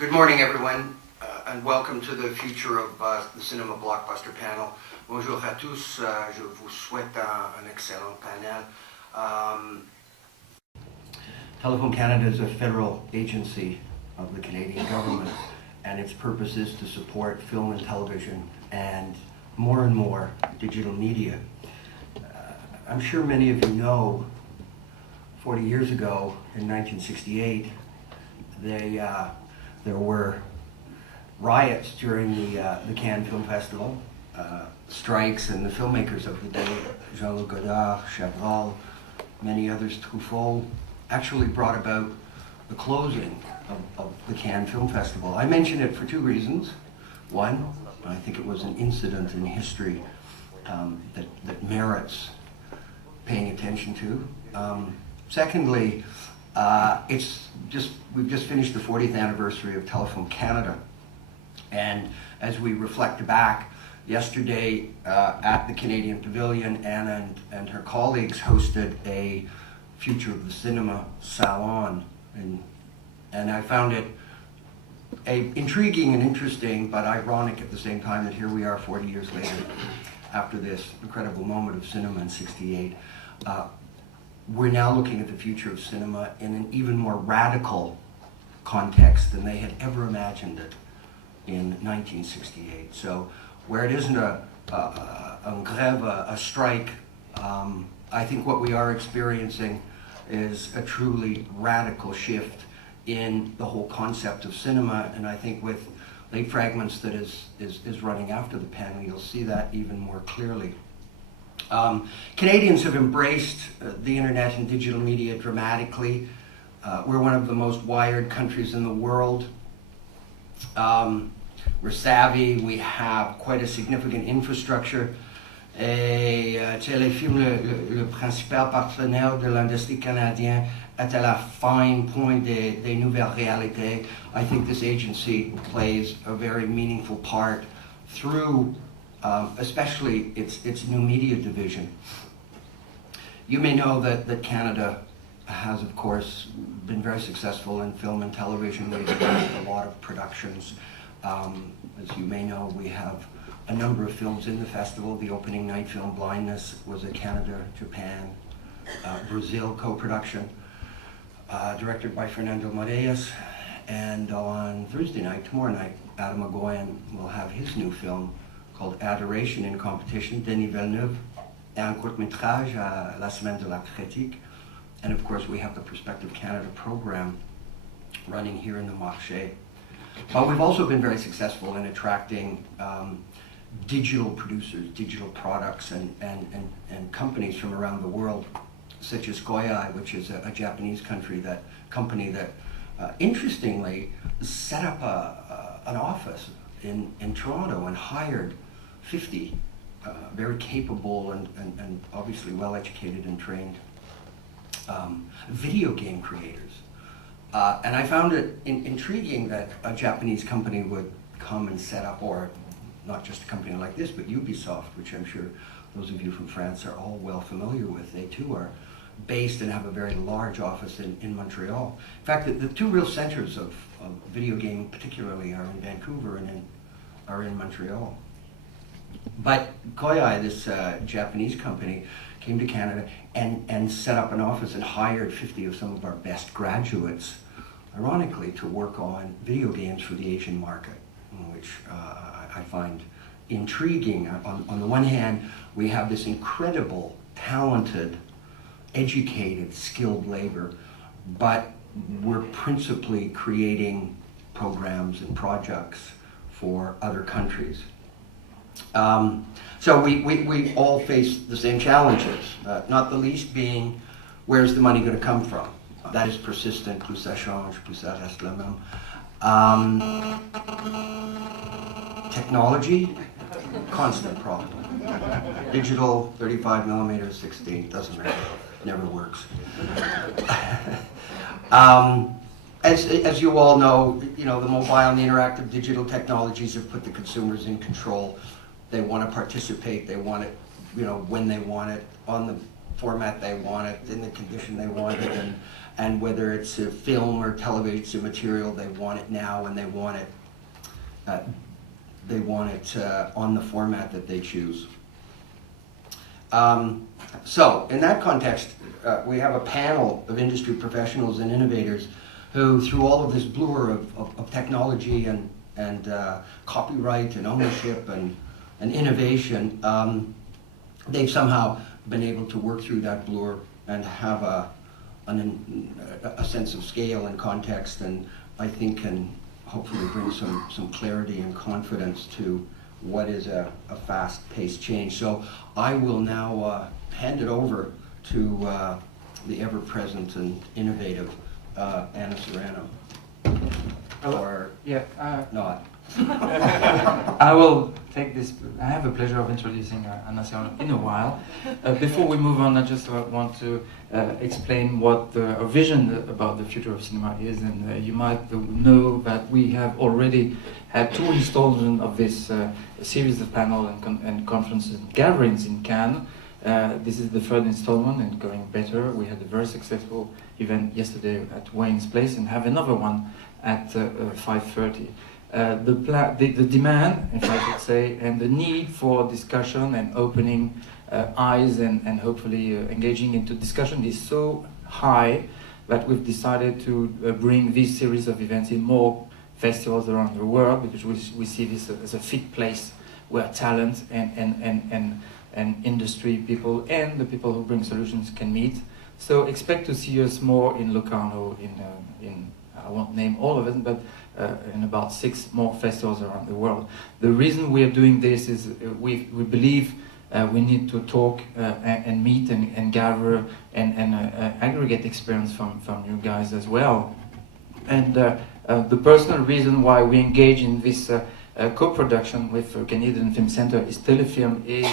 Good morning, everyone, and welcome to the Future of the Cinema Blockbuster panel. Bonjour à tous, je vous souhaite un excellent panel. Telephone Canada is a federal agency of the Canadian government, and its purpose is to support film and television and more digital media. I'm sure many of you know, 40 years ago, in 1968, there were riots during the Cannes Film Festival, strikes, and the filmmakers of the day, Jean-Luc Godard, Chabrol, many others, Truffaut, actually brought about the closing of the Cannes Film Festival. I mention it for two reasons. One, I think it was an incident in history that merits paying attention to. Secondly, we've just finished the 40th anniversary of Telephone Canada, and as we reflect back, yesterday at the Canadian Pavilion, Anna and her colleagues hosted a Future of the Cinema Salon, and I found it intriguing and interesting, but ironic at the same time that here we are 40 years later after this incredible moment of cinema in '68. We're now looking at the future of cinema in an even more radical context than they had ever imagined it in 1968. So where it isn't a grève, a strike, I think what we are experiencing is a truly radical shift in the whole concept of cinema, and I think with Late Fragments that is running after the panel, you'll see that even more clearly. Canadians have embraced the internet and digital media dramatically. We're one of the most wired countries in the world. We're savvy, we have quite a significant infrastructure. Et Téléfilm, le principal partenaire de l'industrie canadienne, est à la fine point des nouvelles réalités. I think this agency plays a very meaningful part through especially its new media division. You may know that Canada has, of course, been very successful in film and television. We've done a lot of productions. As you may know, we have a number of films in the festival. The opening night film, Blindness, was a Canada, Japan, Brazil co-production, directed by Fernando Moraes. And on Thursday night, tomorrow night, Adam Agoyan will have his new film called Adoration in competition, Denis Villeneuve, et un court-métrage à la Semaine de la Critique. And of course, we have the Perspective Canada program running here in the Marché. But we've also been very successful in attracting digital producers, digital products, and companies from around the world, such as Koyai, which is a Japanese company that interestingly set up an office in Toronto and hired 50 very capable and obviously well-educated and trained video game creators. And I found it intriguing that a Japanese company would come and set up, or not just a company like this, but Ubisoft, which I'm sure those of you from France are all well familiar with. They too are based and have a very large office in Montreal. In fact, the two real centers of video game particularly are in Vancouver and are in Montreal. But Koyai, this Japanese company, came to Canada and set up an office and hired 50 of some of our best graduates, ironically, to work on video games for the Asian market, which I find intriguing. On the one hand, we have this incredible, talented, educated, skilled labor, but we're principally creating programs and projects for other countries. So we all face the same challenges, not the least being, where's the money going to come from? That is persistent, plus ça change, plus ça reste le même. Technology, constant problem. Digital, 35mm, 16, doesn't matter, never works. As you all know, the mobile and the interactive digital technologies have put the consumers in control. They want to participate, they want it, when they want it, on the format they want it, in the condition they want it, and whether it's a film or television material, they want it now, and they want it on the format that they choose. So, in that context, we have a panel of industry professionals and innovators who, through all of this blur of technology and copyright and ownership and innovation, they've somehow been able to work through that blur and have a sense of scale and context, and I think can hopefully bring some clarity and confidence to what is a fast-paced change. So I will now hand it over to the ever-present and innovative Anna Serrano. Or not. I will take this. I have the pleasure of introducing Anna Serrano in a while. Before we move on, I just want to explain what our vision about the future of cinema is. And you might know that we have already had 2 installments of this series of panel and conferences and gatherings in Cannes. This is the 3rd installment and going better. We had a very successful event yesterday at Wayne's Place and have another one at 5:30. The demand, if I could say, and the need for discussion and opening eyes and hopefully engaging into discussion is so high that we've decided to bring this series of events in more festivals around the world, because we see this as a fit place where talent and industry people and the people who bring solutions can meet. So expect to see us more in Locarno, in I won't name all of it, but in about 6 more festivals around the world. The reason we are doing this is we believe we need to talk and meet and gather and aggregate experience from you guys as well. And the personal reason why we engage in this co-production with Canadian Film Centre is Telefilm is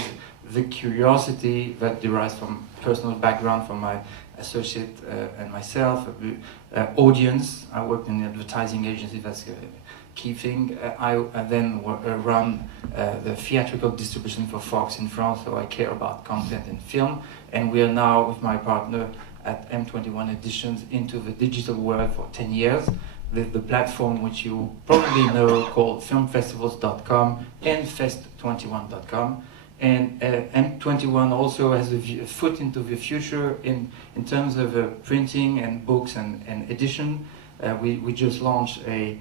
the curiosity that derives from personal background from my associate and myself, audience. I worked in an advertising agency, that's a key thing. I then run the theatrical distribution for Fox in France, so I care about content and film. And we are now, with my partner at M21 Editions, into the digital world for 10 years. The platform which you probably know called filmfestivals.com and fest21.com. And M21 also has a foot into the future in terms of printing and books and edition. We just launched a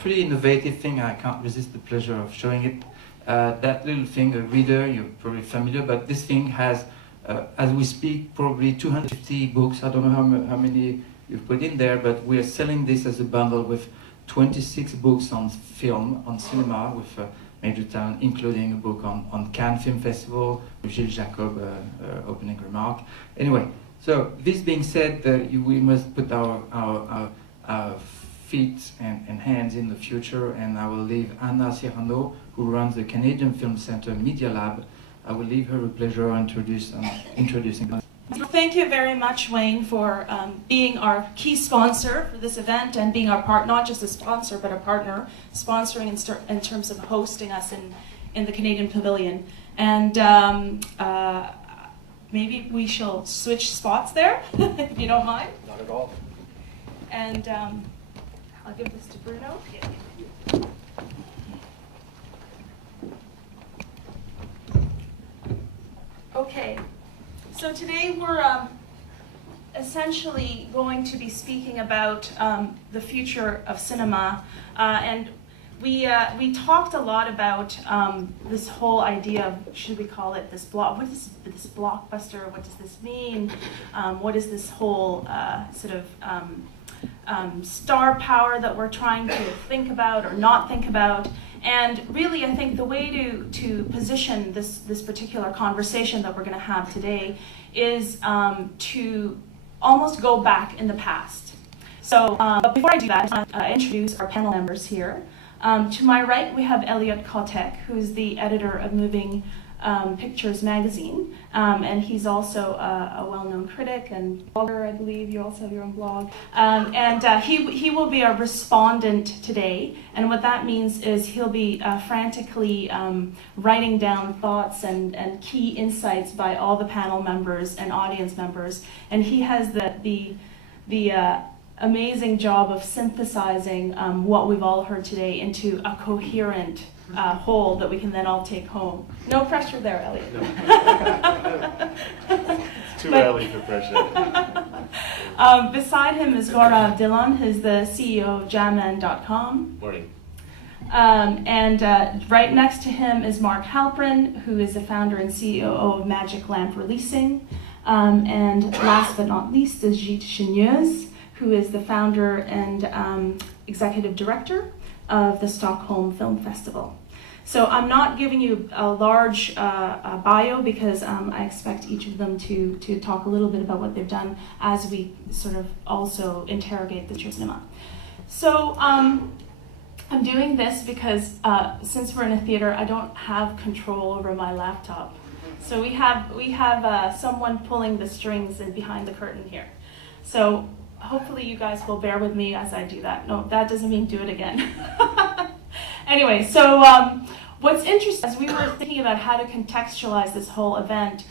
pretty innovative thing. I can't resist the pleasure of showing it. That little thing, a reader, you're probably familiar, but this thing has, as we speak, probably 250 books. I don't know how many you've put in there, but we are selling this as a bundle with 26 books on film, on cinema, with major talent, including a book on Cannes Film Festival, with Gilles Jacob opening remark. Anyway, so this being said, we must put our feet and hands in the future, and I will leave Anna Serrano, who runs the Canadian Film Centre Media Lab. I will leave her a pleasure introducing us. Thank you very much, Wayne, for being our key sponsor for this event and being our part, not just a sponsor, but a partner, sponsoring in terms of hosting us in the Canadian Pavilion. And maybe we shall switch spots there, if you don't mind. Not at all. And I'll give this to Bruno. Okay. So today we're essentially going to be speaking about the future of cinema, and we talked a lot about this whole idea of, should we call it this what is this blockbuster? What does this mean? What is this whole sort of star power that we're trying to think about or not think about? And really, I think the way to position this particular conversation that we're going to have today is to almost go back in the past. So but before I do that, I introduce our panel members here. To my right, we have Elliot Kotek, who's the editor of Moving Pictures magazine, and he's also a well-known critic and blogger. I believe you also have your own blog, and he will be our respondent today. And what that means is he'll be frantically writing down thoughts and key insights by all the panel members and audience members, and he has the the amazing job of synthesizing what we've all heard today into a coherent whole that we can then all take home. No pressure there, Elliot. It's too early for pressure. Beside him is Gaurav Dhillon, who's the CEO of Jamman.com. Morning. And right next to him is Mark Halprin, who is the founder and CEO of Magic Lamp Releasing. And last but not least is Gilles Chenieuse, who is the founder and executive director of the Stockholm Film Festival. So I'm not giving you a large bio because I expect each of them to talk a little bit about what they've done as we sort of also interrogate the cinema. So I'm doing this because since we're in a theater, I don't have control over my laptop. So we have someone pulling the strings behind the curtain here. So hopefully you guys will bear with me as I do that. No, that doesn't mean do it again. Anyway, so what's interesting, as we were thinking about how to contextualize this whole event,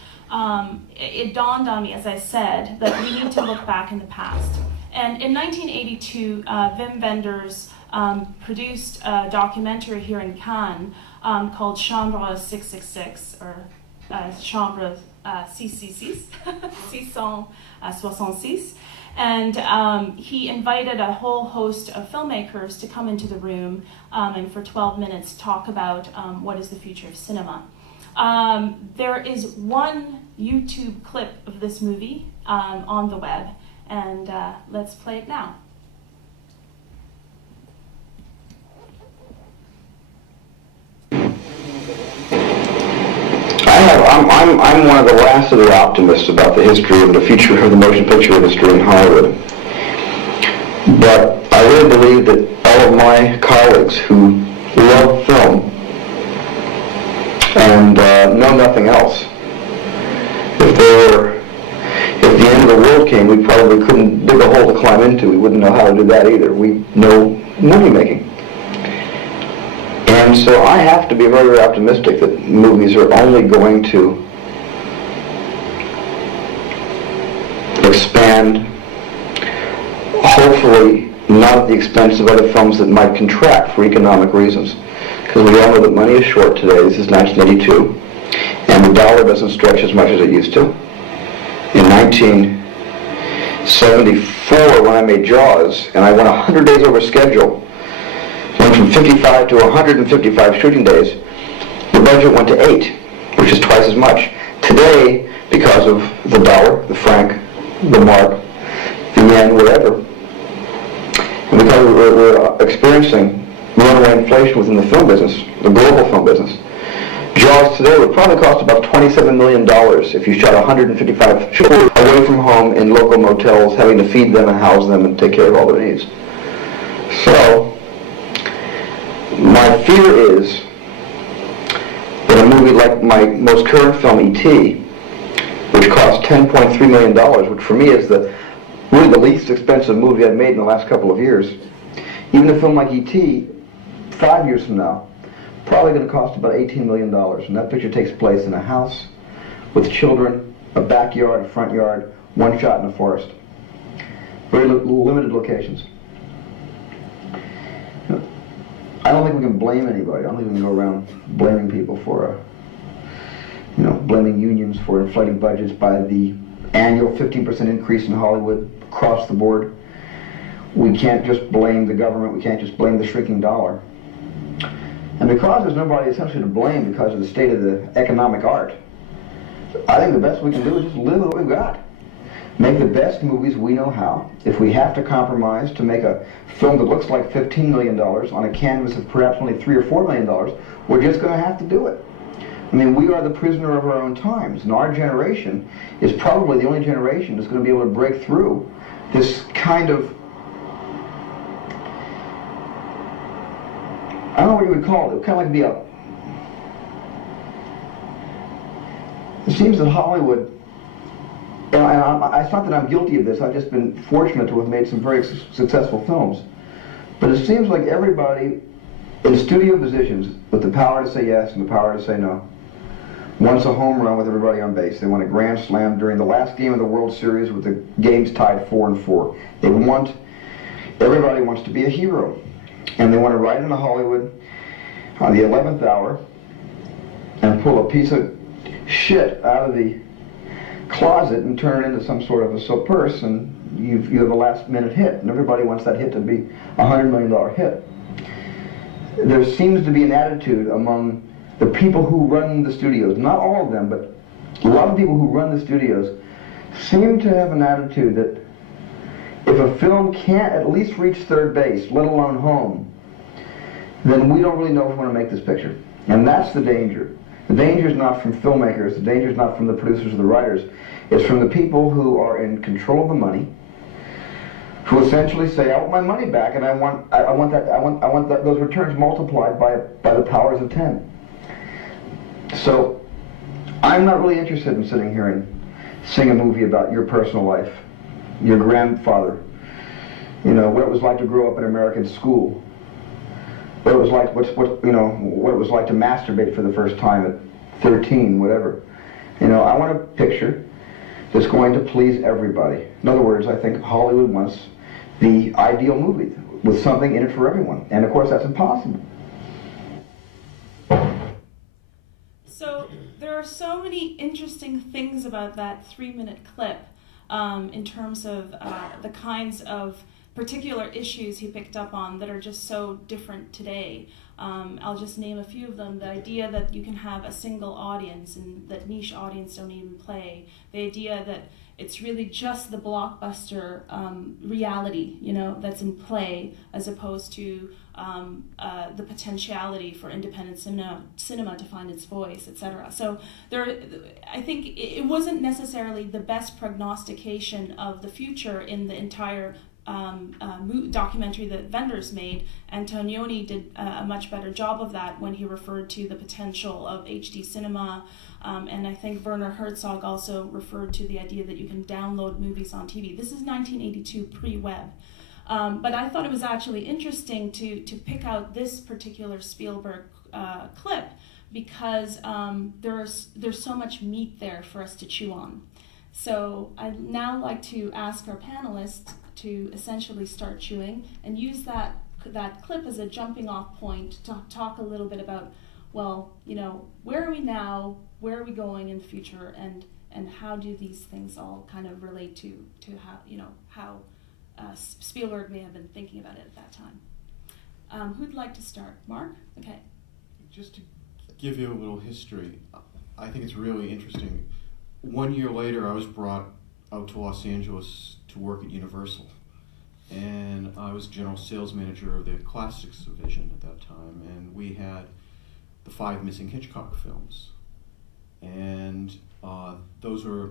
it dawned on me, as I said, that we need to look back in the past. And in 1982, Wim Wenders produced a documentary here in Cannes called Chambre 666, or Chambre 666, 666. And he invited a whole host of filmmakers to come into the room and for 12 minutes talk about what is the future of cinema. There is one YouTube clip of this movie on the web, and let's play it now. I'm one of the last of the optimists about the history and the future of the motion picture industry in Hollywood. But I really believe that all of my colleagues who love film and know nothing else, if the end of the world came, we probably couldn't dig a hole to climb into. We wouldn't know how to do that either. We know movie making. And so I have to be very, very optimistic that movies are only going to expand, hopefully not at the expense of other films that might contract for economic reasons. Because we all know that money is short today. This is 1982, and the dollar doesn't stretch as much as it used to. In 1974, when I made Jaws, and I went 100 days over schedule, went from 55 to 155 shooting days, the budget went to 8, which is twice as much. Today, because of the dollar, the franc, the mark, the yen, whatever, and because we're experiencing runaway inflation within the film business, the global film business, Jaws today would probably cost about $27 million if you shot 155 shows away from home in local motels, having to feed them and house them and take care of all their needs. So, my fear is that a movie like my most current film, E.T., which cost $10.3 million, which for me is really the least expensive movie I've made in the last couple of years, even a film like E.T., 5 years from now, probably going to cost about $18 million. And that picture takes place in a house with children, a backyard, a front yard, one shot in a forest. Very limited locations. I don't think we can blame anybody. I don't think we can go around blaming people for, blaming unions for inflating budgets by the annual 15% increase in Hollywood across the board. We can't just blame the government. We can't just blame the shrinking dollar. And because there's nobody essentially to blame because of the state of the economic art, I think the best we can do is just live with what we've got. Make the best movies we know how. If we have to compromise to make a film that looks like $15 million on a canvas of perhaps only $3 or $4 million, we're just going to have to do it. I mean, we are the prisoner of our own times, and our generation is probably the only generation that's going to be able to break through this kind of, I don't know what you would call it. It would kind of like be it seems that Hollywood, and it's not that I'm guilty of this, I've just been fortunate to have made some very successful films. But it seems like everybody in studio positions with the power to say yes and the power to say no wants a home run with everybody on base. They want a grand slam during the last game of the World Series with the games tied 4-4. Everybody wants to be a hero. And they want to ride into Hollywood on the 11th hour and pull a piece of shit out of the closet and turn it into some sort of a silk purse, and you have a last minute hit, and everybody wants that hit to be a $100 million hit. There seems to be an attitude among the people who run the studios, not all of them, but a lot of people who run the studios seem to have an attitude that if a film can't at least reach third base, let alone home, then we don't really know if we want to make this picture. And that's the danger. The danger is not from filmmakers, the danger is not from the producers or the writers, it's from the people who are in control of the money, who essentially say, I want my money back, and I want those returns multiplied by the powers of 10. So I'm not really interested in sitting here and seeing a movie about your personal life, your grandfather, you know, what it was like to grow up in American school, what it was like, what it was like to masturbate for the first time at 13, whatever. You know, I want a picture that's going to please everybody. In other words, I think Hollywood wants the ideal movie with something in it for everyone, and of course that's impossible. So there are so many interesting things about that 3-minute clip in terms of the kinds of particular issues he picked up on that are just so different today. I'll just name a few of them. The idea that you can have a single audience and that niche audience don't even play. The idea that it's really just the blockbuster reality, you know, that's in play, as opposed to the potentiality for independent cinema to find its voice, etc. So I think it wasn't necessarily the best prognostication of the future in the entire documentary that Vendors made. Antonioni did a much better job of that when he referred to the potential of HD cinema, and I think Werner Herzog also referred to the idea that you can download movies on TV. This is 1982, pre-web. But I thought it was actually interesting to pick out this particular Spielberg clip because there's so much meat there for us to chew on. So I'd now like to ask our panelists to essentially start chewing and use that clip as a jumping off point to talk a little bit about, well, you know, where are we now, where are we going in the future, and how do these things all kind of relate to how, you know, how Spielberg may have been thinking about it at that time. Who'd like to start? Mark? Okay. Just to give you a little history, I think it's really interesting. 1 year later, I was brought out to Los Angeles to work at Universal, and I was general sales manager of their classics division at that time, and we had the 5 missing Hitchcock films, and those were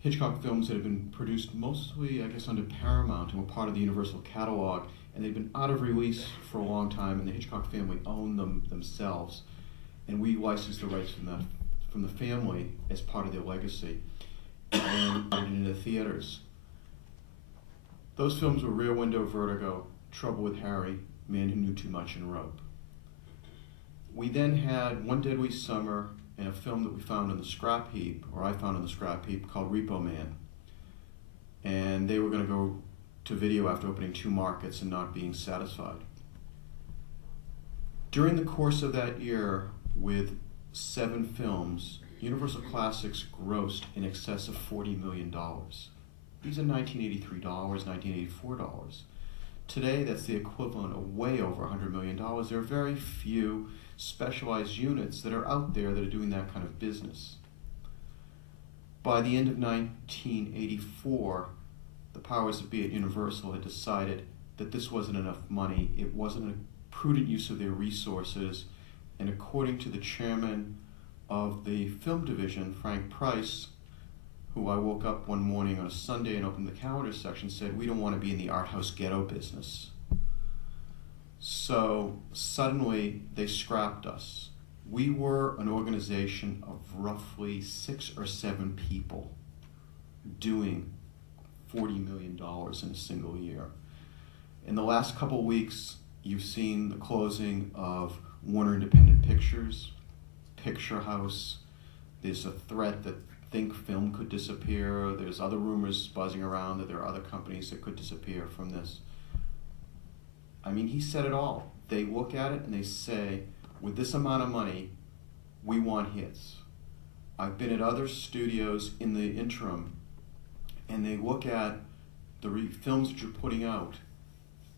Hitchcock films that had been produced mostly, I guess, under Paramount and were part of the Universal catalog, and they'd been out of release for a long time, and the Hitchcock family owned them themselves, and we licensed the rights from the family as part of their legacy and put it into theaters. Those films were Rear Window, Vertigo, Trouble with Harry, Man Who Knew Too Much, and Rope. We then had One Deadly Summer and a film that we found in the scrap heap, or I found in the scrap heap, called Repo Man. And they were going to go to video after opening 2 markets and not being satisfied. During the course of that year, with 7 films, Universal Classics grossed in excess of $40 million. These are $1983, $1984. Today, that's the equivalent of way over $100 million. There are very few specialized units that are out there that are doing that kind of business. By the end of 1984, the powers that be at Universal had decided that this wasn't enough money, it wasn't a prudent use of their resources, and according to the chairman of the film division, Frank Price, who I woke up one morning on a Sunday and opened the calendar section, said, we don't want to be in the art house ghetto business. So suddenly they scrapped us. We were an organization of roughly 6 or 7 people doing $40 million in a single year. In the last couple weeks, you've seen the closing of Warner Independent Pictures, Picture House, There's a threat that Think Film could disappear. There's other rumors buzzing around that there are other companies that could disappear from this. I mean, he said it all. They look at it and they say, with this amount of money, we want hits. I've been at other studios in the interim, and they look at the films that you're putting out,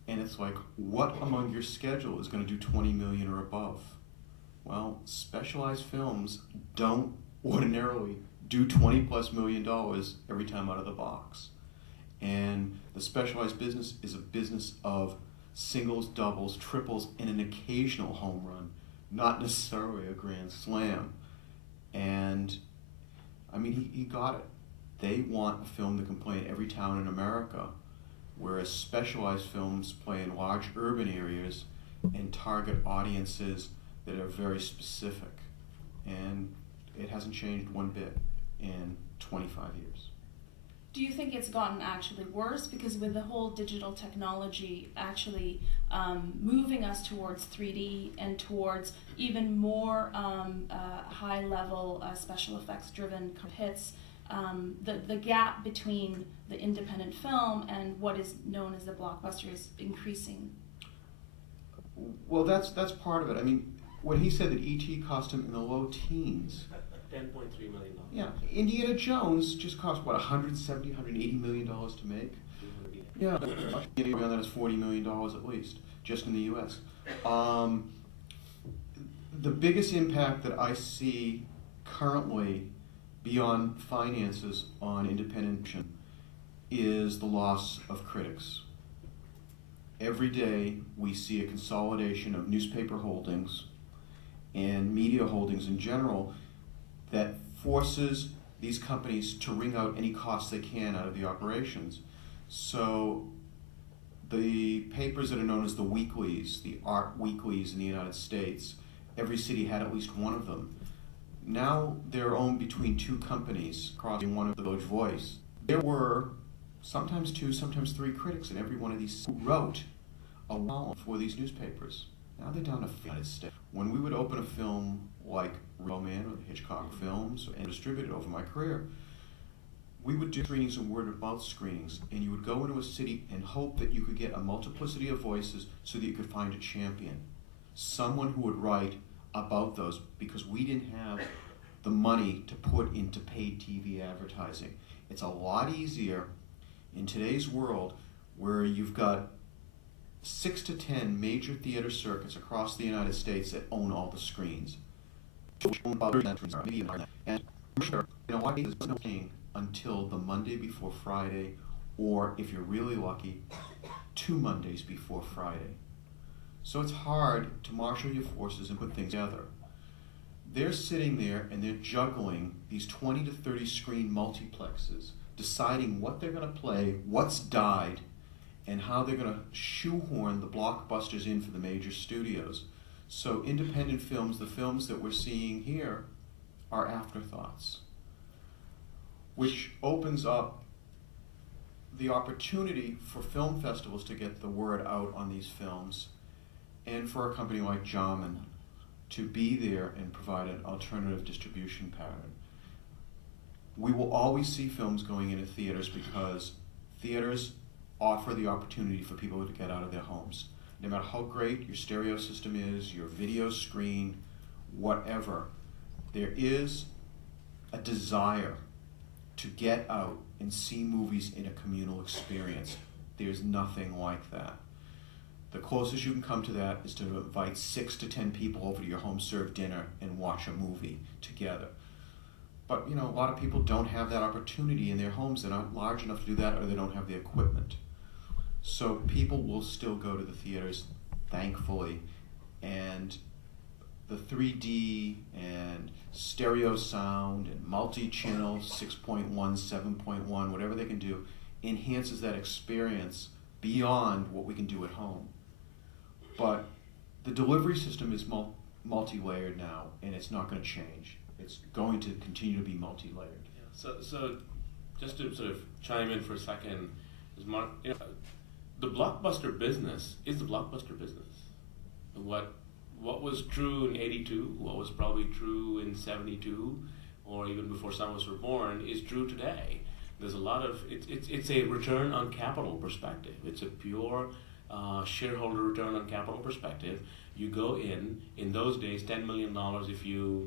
and it's like, what among your schedule is going to do 20 million or above? Well, specialized films don't ordinarily do $20+ million every time out of the box. And the specialized business is a business of singles, doubles, triples, and an occasional home run, not necessarily a grand slam. And I mean, he got it. They want a film that can play in every town in America, whereas specialized films play in large urban areas and target audiences that are very specific. And it hasn't changed one bit in 25 years. Do you think it's gotten actually worse? Because with the whole digital technology actually moving us towards 3D and towards even more high-level special effects-driven hits, the gap between the independent film and what is known as the blockbuster is increasing. Well, that's part of it. I mean, when he said that E.T. cost him in the low teens, $10.3 million. yeah, Indiana Jones just cost, what, $170, $180 million to make? Yeah, around that is $40 million at least, just in the U.S. The biggest impact that I see currently beyond finances on independent fiction is the loss of critics. Every day we see a consolidation of newspaper holdings and media holdings in general that forces these companies to wring out any costs they can out of the operations. So the papers that are known as the weeklies, the art weeklies in the United States, every city had at least one of them. Now they're owned between two companies, crossing one of the Village Voice. There were sometimes two, sometimes three critics in every one of these who wrote a column for these newspapers. Now they're down to the United States. When we would open a film like Real Man or the Hitchcock films and distribute it over my career, we would do screenings and word-of-mouth screenings, and you would go into a city and hope that you could get a multiplicity of voices so that you could find a champion, someone who would write about those, because we didn't have the money to put into paid TV advertising. It's a lot easier in today's world where you've got 6 to 10 major theater circuits across the United States that own all the screens. And why is no thing until the Monday before Friday, or if you're really lucky, 2 Mondays before Friday. So it's hard to marshal your forces and put things together. They're sitting there and they're juggling these 20 to 30 screen multiplexes, deciding what they're going to play, what's died, and how they're going to shoehorn the blockbusters in for the major studios. So independent films, the films that we're seeing here, are afterthoughts, which opens up the opportunity for film festivals to get the word out on these films, and for a company like Jarman to be there and provide an alternative distribution pattern. We will always see films going into theaters because theaters offer the opportunity for people to get out of their homes. No matter how great your stereo system is, your video screen, whatever, there is a desire to get out and see movies in a communal experience. There's nothing like that. The closest you can come to that is to invite 6 to 10 people over to your home served dinner and watch a movie together. But a lot of people don't have that opportunity in their homes. They're not large enough to do that, or they don't have the equipment. So people will still go to the theaters, thankfully, and the 3D and stereo sound and multi-channel 6.1, 7.1, whatever they can do, enhances that experience beyond what we can do at home. But the delivery system is multi-layered now, and it's not going to change. It's going to continue to be multi-layered. Yeah. So just to sort of chime in for a second, the blockbuster business is the blockbuster business. What was true in '82, what was probably true in '72, or even before some of us were born, is true today. There's a lot of, it's a return on capital perspective. It's a pure shareholder return on capital perspective. You go in those days, $10 million,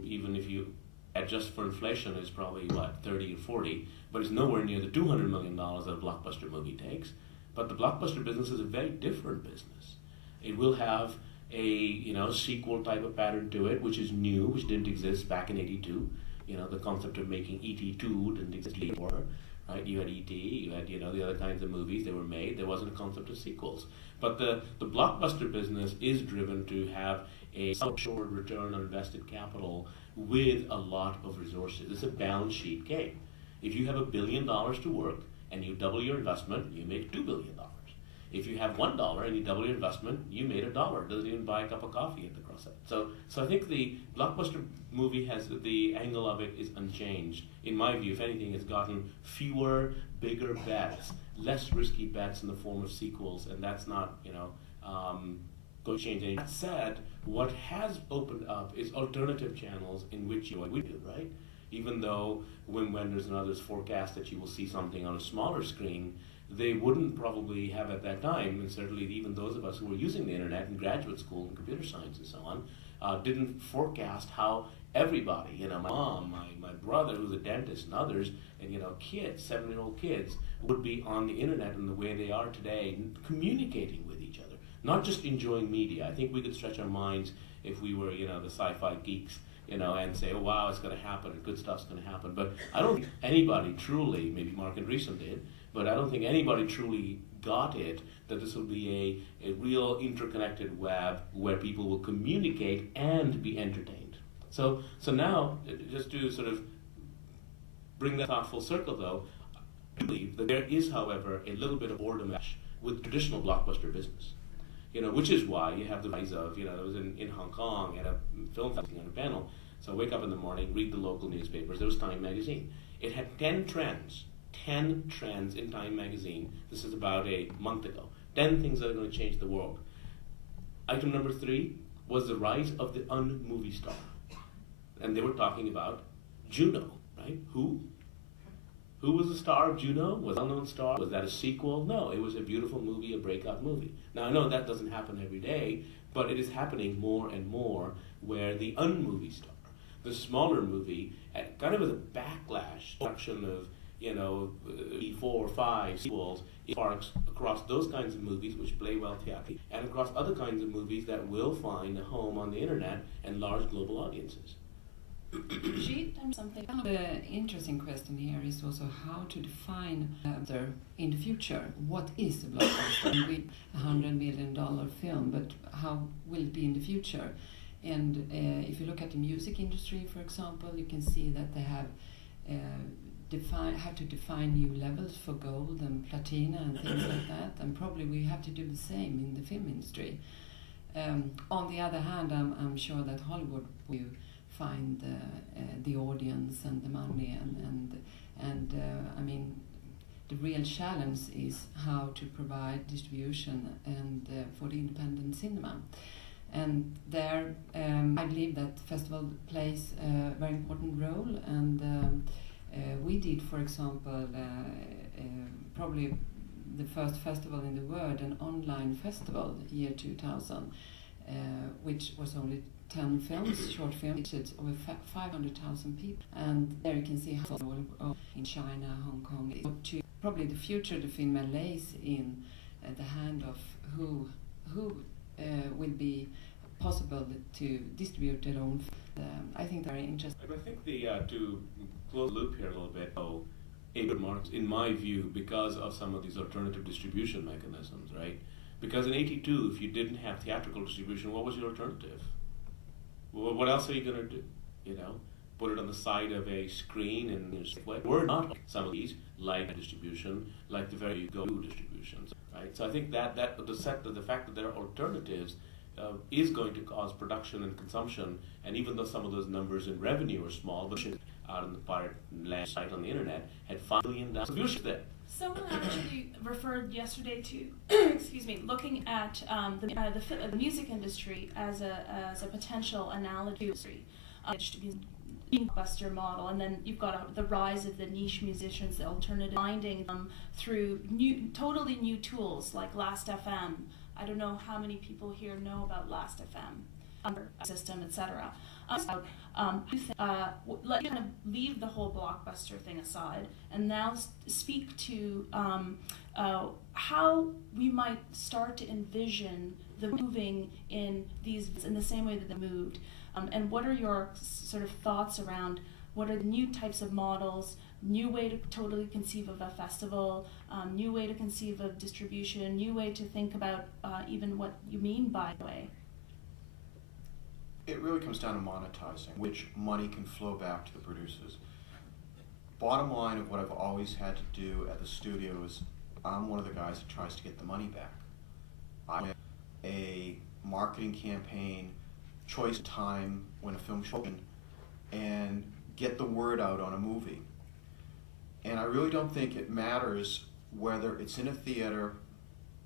even if you adjust for inflation, is probably what, 30 or 40, but it's nowhere near the $200 million that a blockbuster movie takes. But the blockbuster business is a very different business. It will have a sequel type of pattern to it, which is new, which didn't exist back in '82. The concept of making E.T. 2 didn't exist before, right? You had E.T., you had the other kinds of movies that were made. There wasn't a concept of sequels. But the blockbuster business is driven to have a short return on invested capital with a lot of resources. It's a balance sheet game. If you have $1 billion to work and you double your investment, you make $2 billion. If you have $1 and you double your investment, you made $1. It doesn't even buy a cup of coffee at the crossroads. So I think the blockbuster movie has the angle of it is unchanged. In my view, if anything, it's gotten fewer, bigger bets, less risky bets in the form of sequels, and that's not going to change anything. That said, what has opened up is alternative channels in which we do, right? Even though Wim Wenders and others forecast that you will see something on a smaller screen, they wouldn't probably have at that time, and certainly even those of us who were using the internet in graduate school and computer science and so on, didn't forecast how everybody, my mom, my brother who's a dentist and others, and kids, 7-year-old kids, would be on the internet in the way they are today, communicating with each other, not just enjoying media. I think we could stretch our minds if we were, the sci-fi geeks, and say, oh wow, it's going to happen, and good stuff's going to happen. But I don't think anybody truly, maybe Mark Andreessen did, but I don't think anybody truly got it, that this will be a real interconnected web where people will communicate and be entertained. So now, just to sort of bring that thought full circle though, I believe that there is, however, a little bit of boredom with traditional blockbuster business. Which is why you have the rise of, I was in Hong Kong at a film festival on a panel. So I wake up in the morning, read the local newspapers. There was Time magazine. It had 10 trends in Time magazine. This is about a month ago. 10 things that are going to change the world. Item number 3 was the rise of the un-movie star. And they were talking about Juno, right? Who was the star of Juno? Was a well-known star? Was that a sequel? No, it was a beautiful movie, a breakout movie. Now, I know that doesn't happen every day, but it is happening more and more where the un-movie star, the smaller movie, kind of as a backlash, production of, 4 or 5 sequels, it sparks across those kinds of movies which play well theatrically, and across other kinds of movies that will find a home on the internet and large global audiences. Something. The interesting question here is also how to define in the future. What is a blockbuster? With $100 million film, but how will it be in the future? And if you look at the music industry, for example, you can see that they have to define new levels for gold and platina and things like that. And probably we have to do the same in the film industry. On the other hand, I'm sure that Hollywood will find the audience and the money and I mean the real challenge is how to provide distribution and for the independent cinema, and there I believe that festival plays a very important role, and we did, for example, probably the first festival in the world, an online festival, year 2000, which was only 10 films, short films, it's over 500,000 people. And there you can see how in China, Hong Kong, probably the future of the film lays in the hand of who will be possible to distribute their own. I think very interesting. I think to close the loop here a little bit, a good mark, in my view, because of some of these alternative distribution mechanisms, right? Because in '82, if you didn't have theatrical distribution, what was your alternative? Well, what else are you going to do? Put it on the side of a screen and we're not some of these like distribution, like the very go distributions, right? So I think that the fact that there are alternatives is going to cause production and consumption, and even though some of those numbers in revenue are small, but out in the pirate land site on the internet had 5 million viewership there. Someone actually referred yesterday to, looking at the music industry as a potential analogy to blockbuster model, and then you've got the rise of the niche musicians, the alternative, finding them through totally new tools like Last.fm. I don't know how many people here know about Last.fm system, etc. Let you kind of leave the whole blockbuster thing aside and now speak to how we might start to envision the moving in the same way that they moved. And what are your sort of thoughts around what are the new types of models, new way to totally conceive of a festival, new way to conceive of distribution, new way to think about even what you mean by the way? It really comes down to monetizing, which money can flow back to the producers. Bottom line of what I've always had to do at the studio is I'm one of the guys that tries to get the money back. I have a marketing campaign, choice time when a film shows, and get the word out on a movie. And I really don't think it matters whether it's in a theater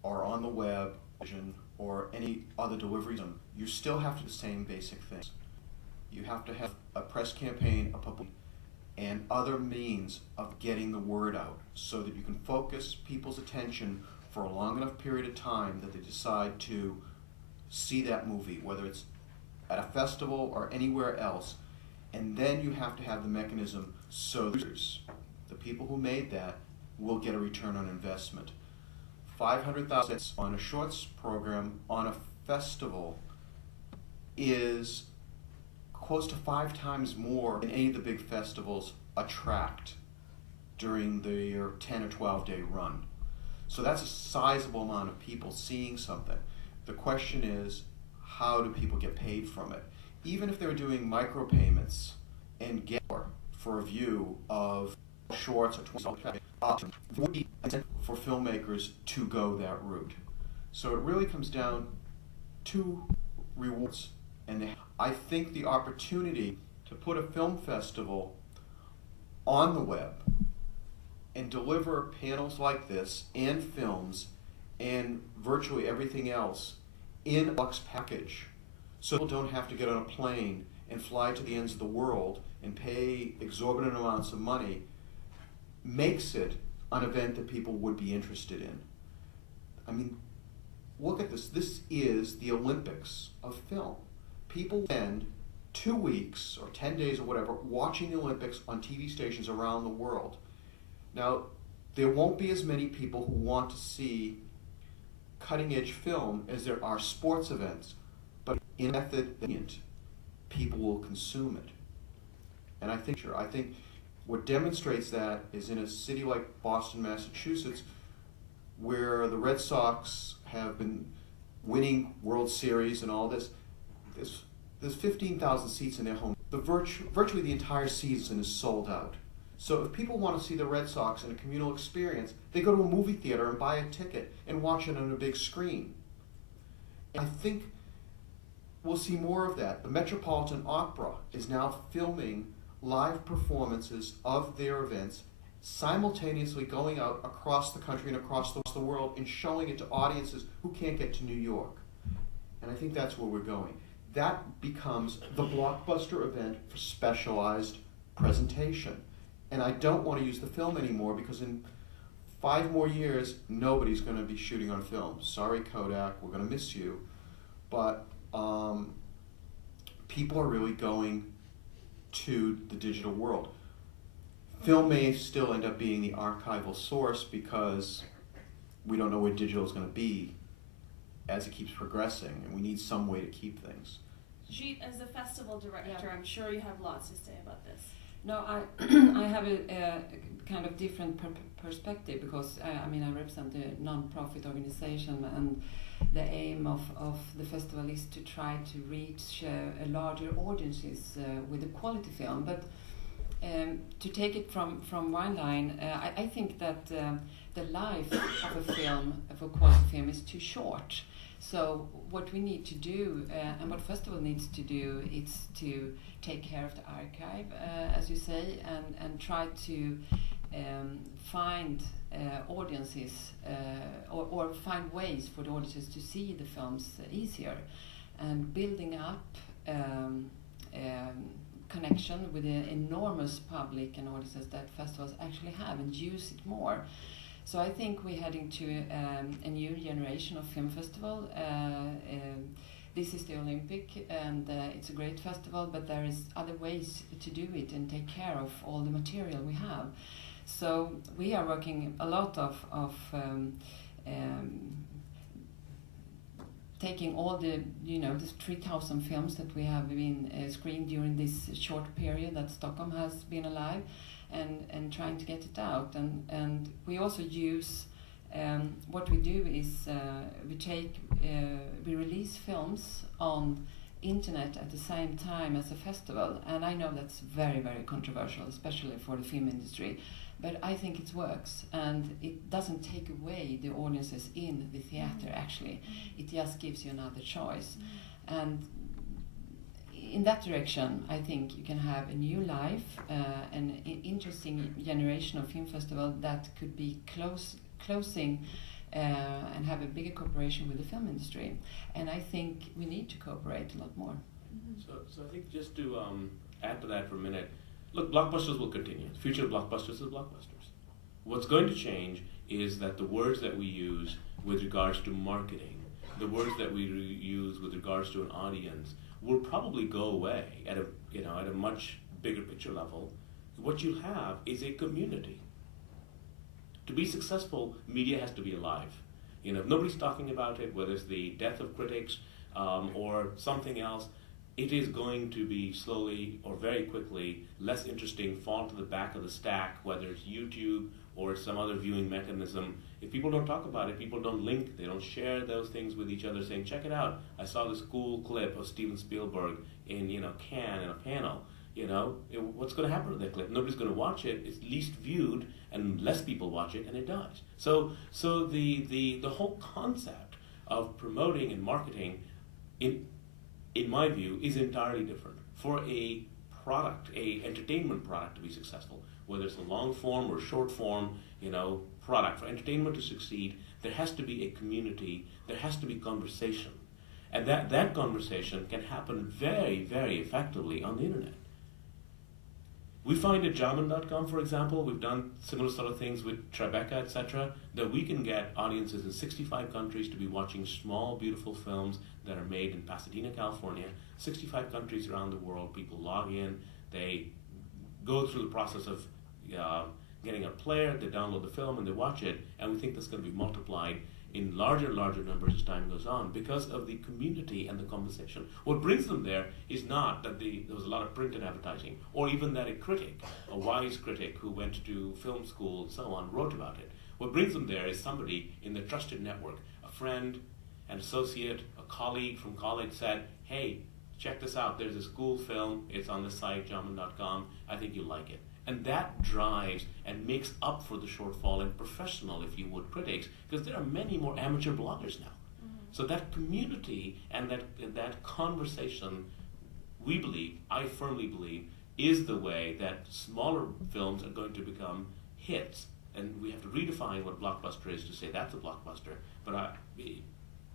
or on the web or any other delivery system. You still have to do the same basic things. You have to have a press campaign, a public, and other means of getting the word out so that you can focus people's attention for a long enough period of time that they decide to see that movie, whether it's at a festival or anywhere else. And then you have to have the mechanism so the people who made that will get a return on investment. 500,000 on a shorts program on a festival is close to 5 times more than any of the big festivals attract during their 10 or 12 day run. So that's a sizable amount of people seeing something. The question is, how do people get paid from it? Even if they were doing micropayments and get for a view of shorts or 20 would be for filmmakers to go that route. So it really comes down to rewards. And I think the opportunity to put a film festival on the web and deliver panels like this and films and virtually everything else in a box package, so people don't have to get on a plane and fly to the ends of the world and pay exorbitant amounts of money, makes it an event that people would be interested in. I mean, look at this. This is the Olympics of film. People spend 2 weeks or 10 days or whatever watching the Olympics on TV stations around the world. Now, there won't be as many people who want to see cutting-edge film as there are sports events, but in method, people will consume it. And I think what demonstrates that is in a city like Boston, Massachusetts, where the Red Sox have been winning World Series and all this. There's 15,000 seats in their home. Virtually the entire season is sold out. So if people want to see the Red Sox in a communal experience, they go to a movie theater and buy a ticket and watch it on a big screen. And I think we'll see more of that. The Metropolitan Opera is now filming live performances of their events, simultaneously going out across the country and across the world and showing it to audiences who can't get to New York. And I think that's where we're going. That becomes the blockbuster event for specialized presentation. And I don't want to use the film anymore because in 5 more years, nobody's going to be shooting on film. Sorry, Kodak, we're going to miss you. But people are really going to the digital world. Film may still end up being the archival source because we don't know where digital is going to be as it keeps progressing, and we need some way to keep things. Jeet, as the festival director, I'm sure you have lots to say about this. No, I have a kind of different perspective because I represent a non-profit organization, and the aim of the festival is to try to reach a larger audiences with a quality film. But to take it from one line, I think that the life of a film, of a quality film, is too short. So what we need to do, and what festival needs to do, is to take care of the archive, as you say, and try to find audiences or find ways for the audiences to see the films easier, and building up connection with the enormous public and audiences that festivals actually have, and use it more. So I think we're heading to a new generation of film festival. This is the Olympic, and it's a great festival, but there is other ways to do it and take care of all the material we have. So we are working a lot of taking all the, the 3,000 films that we have been screened during this short period that Stockholm has been alive, and trying to get it out. And we also use, what we do is we release films on internet at the same time as a festival, and I know that's very, very controversial, especially for the film industry, but I think it works, and it doesn't take away the audiences in the theater. Actually, it just gives you another choice. And in that direction, I think you can have a new life, an interesting generation of film festival that could be closing and have a bigger cooperation with the film industry. And I think we need to cooperate a lot more. So I think just to add to that for a minute, look, blockbusters will continue. The future of blockbusters is blockbusters. What's going to change is that the words that we use with regards to marketing, the words that we use with regards to an audience, will probably go away at a much bigger picture level. What you have is a community. To be successful, media has to be alive. If nobody's talking about it, whether it's the death of critics or something else, it is going to be slowly or very quickly less interesting, fall to the back of the stack, whether it's YouTube or some other viewing mechanism. If people don't talk about it, people don't link, they don't share those things with each other, saying, check it out, I saw this cool clip of Steven Spielberg in Cannes in a panel. What's going to happen to that clip? Nobody's going to watch it. It's least viewed, and less people watch it, and it dies. So the whole concept of promoting and marketing, in my view, is entirely different. For a product, a entertainment product to be successful, whether it's a long form or short form, product, for entertainment to succeed, there has to be a community, there has to be conversation. And that conversation can happen very, very effectively on the internet. We find at Jarman.com, for example, we've done similar sort of things with Tribeca, etc., that we can get audiences in 65 countries to be watching small, beautiful films that are made in Pasadena, California. 65 countries around the world, people log in, they go through the process of getting a player, they download the film, and they watch it, and we think that's going to be multiplied in larger and larger numbers as time goes on because of the community and the conversation. What brings them there is not that there was a lot of printed advertising, or even that a critic, a wise critic who went to film school and so on, wrote about it. What brings them there is somebody in the trusted network, a friend, an associate, a colleague from college said, hey, check this out, there's this cool film, it's on the site, Jarman.com, I think you'll like it. And that drives and makes up for the shortfall in professional, if you would, critics, because there are many more amateur bloggers now. So that community and that conversation, we believe, I firmly believe, is the way that smaller films are going to become hits. And we have to redefine what a blockbuster is to say that's a blockbuster. But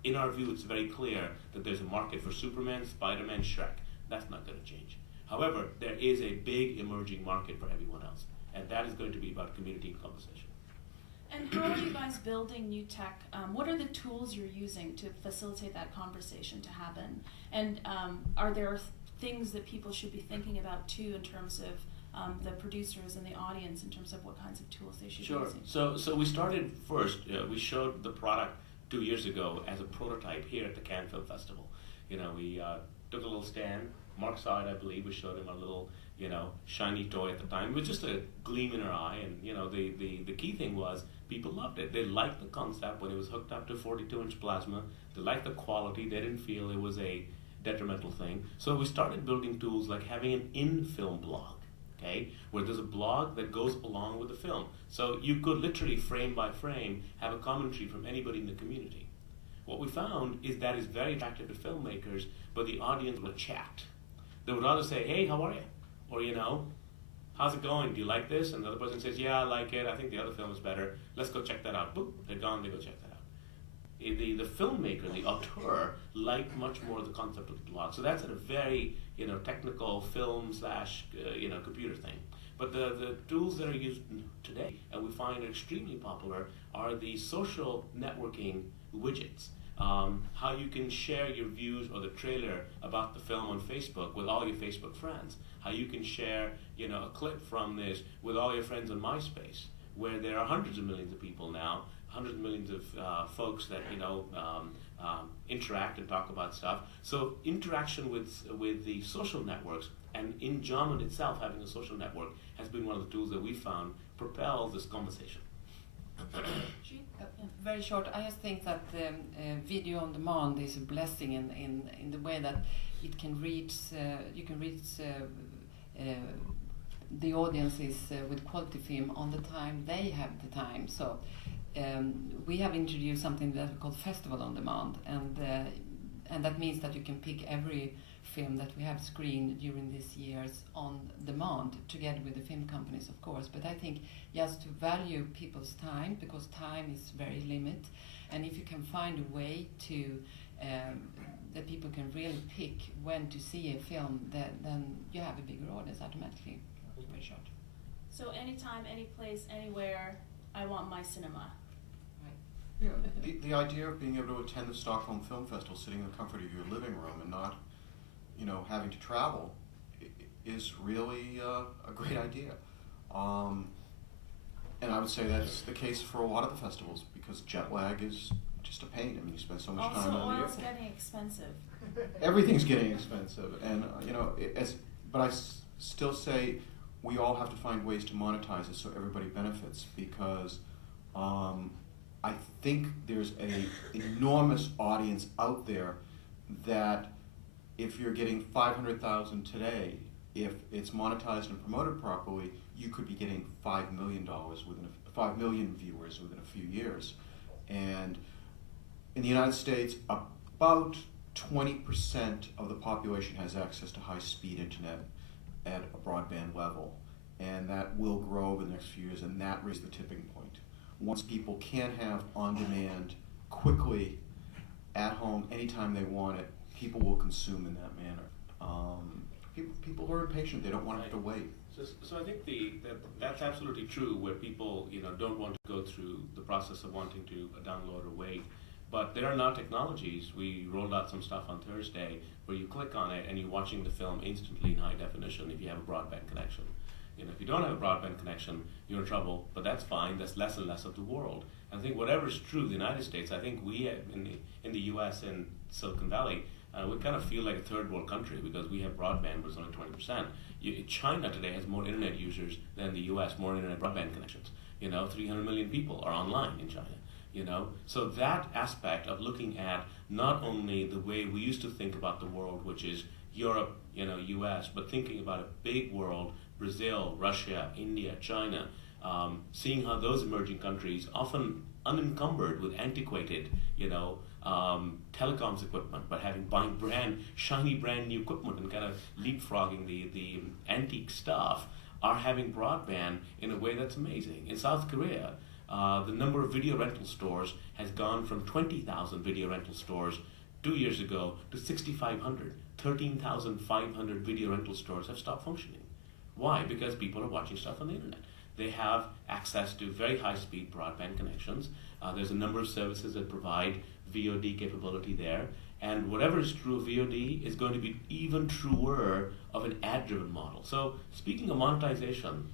in our view, it's very clear that there's a market for Superman, Spider-Man, Shrek. That's not going to change. However, there is a big emerging market for everyone else, and that is going to be about community and conversation. And how are you guys building new tech? What are the tools you're using to facilitate that conversation to happen? And are there things that people should be thinking about too in terms of the producers and the audience in terms of what kinds of tools they should be using? So we started first, we showed the product 2 years ago as a prototype here at the Cannes Film Festival. We took a little stand. Mark saw it, I believe. We showed him a little, shiny toy at the time. It was just a gleam in our eye, and the key thing was people loved it. They liked the concept when it was hooked up to 42-inch plasma. They liked the quality. They didn't feel it was a detrimental thing. So we started building tools like having an in-film blog, okay, where there's a blog that goes along with the film. So you could literally frame by frame have a commentary from anybody in the community. What we found is that is very attractive to filmmakers, but the audience will chat. They would rather say, hey, how are you? Or, how's it going? Do you like this? And the other person says, yeah, I like it. I think the other film is better. Let's go check that out. Boop, they're gone. They go check that out. the filmmaker, the auteur, liked much more the concept of the blog. So that's a very technical film slash computer thing. But the tools that are used today, and we find extremely popular, are the social networking widgets. How you can share your views or the trailer about the film on Facebook with all your Facebook friends. How you can share a clip from this with all your friends on MySpace, where there are hundreds of millions of people now, hundreds of millions of folks that interact and talk about stuff. So interaction with the social networks, and in German itself having a social network, has been one of the tools that we found propels this conversation. Very short. I just think that video on demand is a blessing in the way that it can reach. You can reach the audiences with quality film on the time they have the time. So we have introduced something that we call Festival on Demand, and that means that you can pick every film that we have screened during these years on demand, together with the film companies, of course. But I think just to value people's time, because time is very limited, and if you can find a way to that people can really pick when to see a film, then you have a bigger audience automatically. Very short. So anytime, any place, anywhere, I want my cinema. Yeah, the idea of being able to attend the Stockholm Film Festival sitting in the comfort of your living room and not having to travel is really a great idea. And I would say that's the case for a lot of the festivals, because jet lag is just a pain. I mean, you spend so much time on the airplane. Also, oil's getting expensive. Everything's getting expensive, and but I still say we all have to find ways to monetize it so everybody benefits, because I think there's an enormous audience out there that, if you're getting 500,000 today, if it's monetized and promoted properly, you could be getting $5 million 5 million viewers within a few years. And in the United States, about 20% of the population has access to high-speed internet at a broadband level, and that will grow over the next few years, and that raises the tipping point. Once people can have on-demand, quickly, at home, anytime they want it, people will consume in that manner. People are impatient; they don't want to have to wait. So I think that's absolutely true, where people don't want to go through the process of wanting to download or wait. But there are now technologies. We rolled out some stuff on Thursday where you click on it and you're watching the film instantly in high definition if you have a broadband connection. If you don't have a broadband connection, you're in trouble, but that's fine. That's less and less of the world. And I think whatever is true of the United States, I think we in the U.S. and Silicon Valley, we kind of feel like a third world country because we have broadband, but it's only 20%. China today has more internet users than the U.S., more internet broadband connections. 300 million people are online in China. So that aspect of looking at not only the way we used to think about the world, which is Europe, U.S., but thinking about a big world, Brazil, Russia, India, China, seeing how those emerging countries, often unencumbered with antiquated, telecoms equipment, but buying shiny brand new equipment and kind of leapfrogging the antique stuff, are having broadband in a way that's amazing. In South Korea, the number of video rental stores has gone from 20,000 video rental stores 2 years ago to 6,500. 13,500 video rental stores have stopped functioning. Why? Because people are watching stuff on the internet. They have access to very high-speed broadband connections. There's a number of services that provide VOD capability there. And whatever is true of VOD is going to be even truer of an ad-driven model. So speaking of monetization,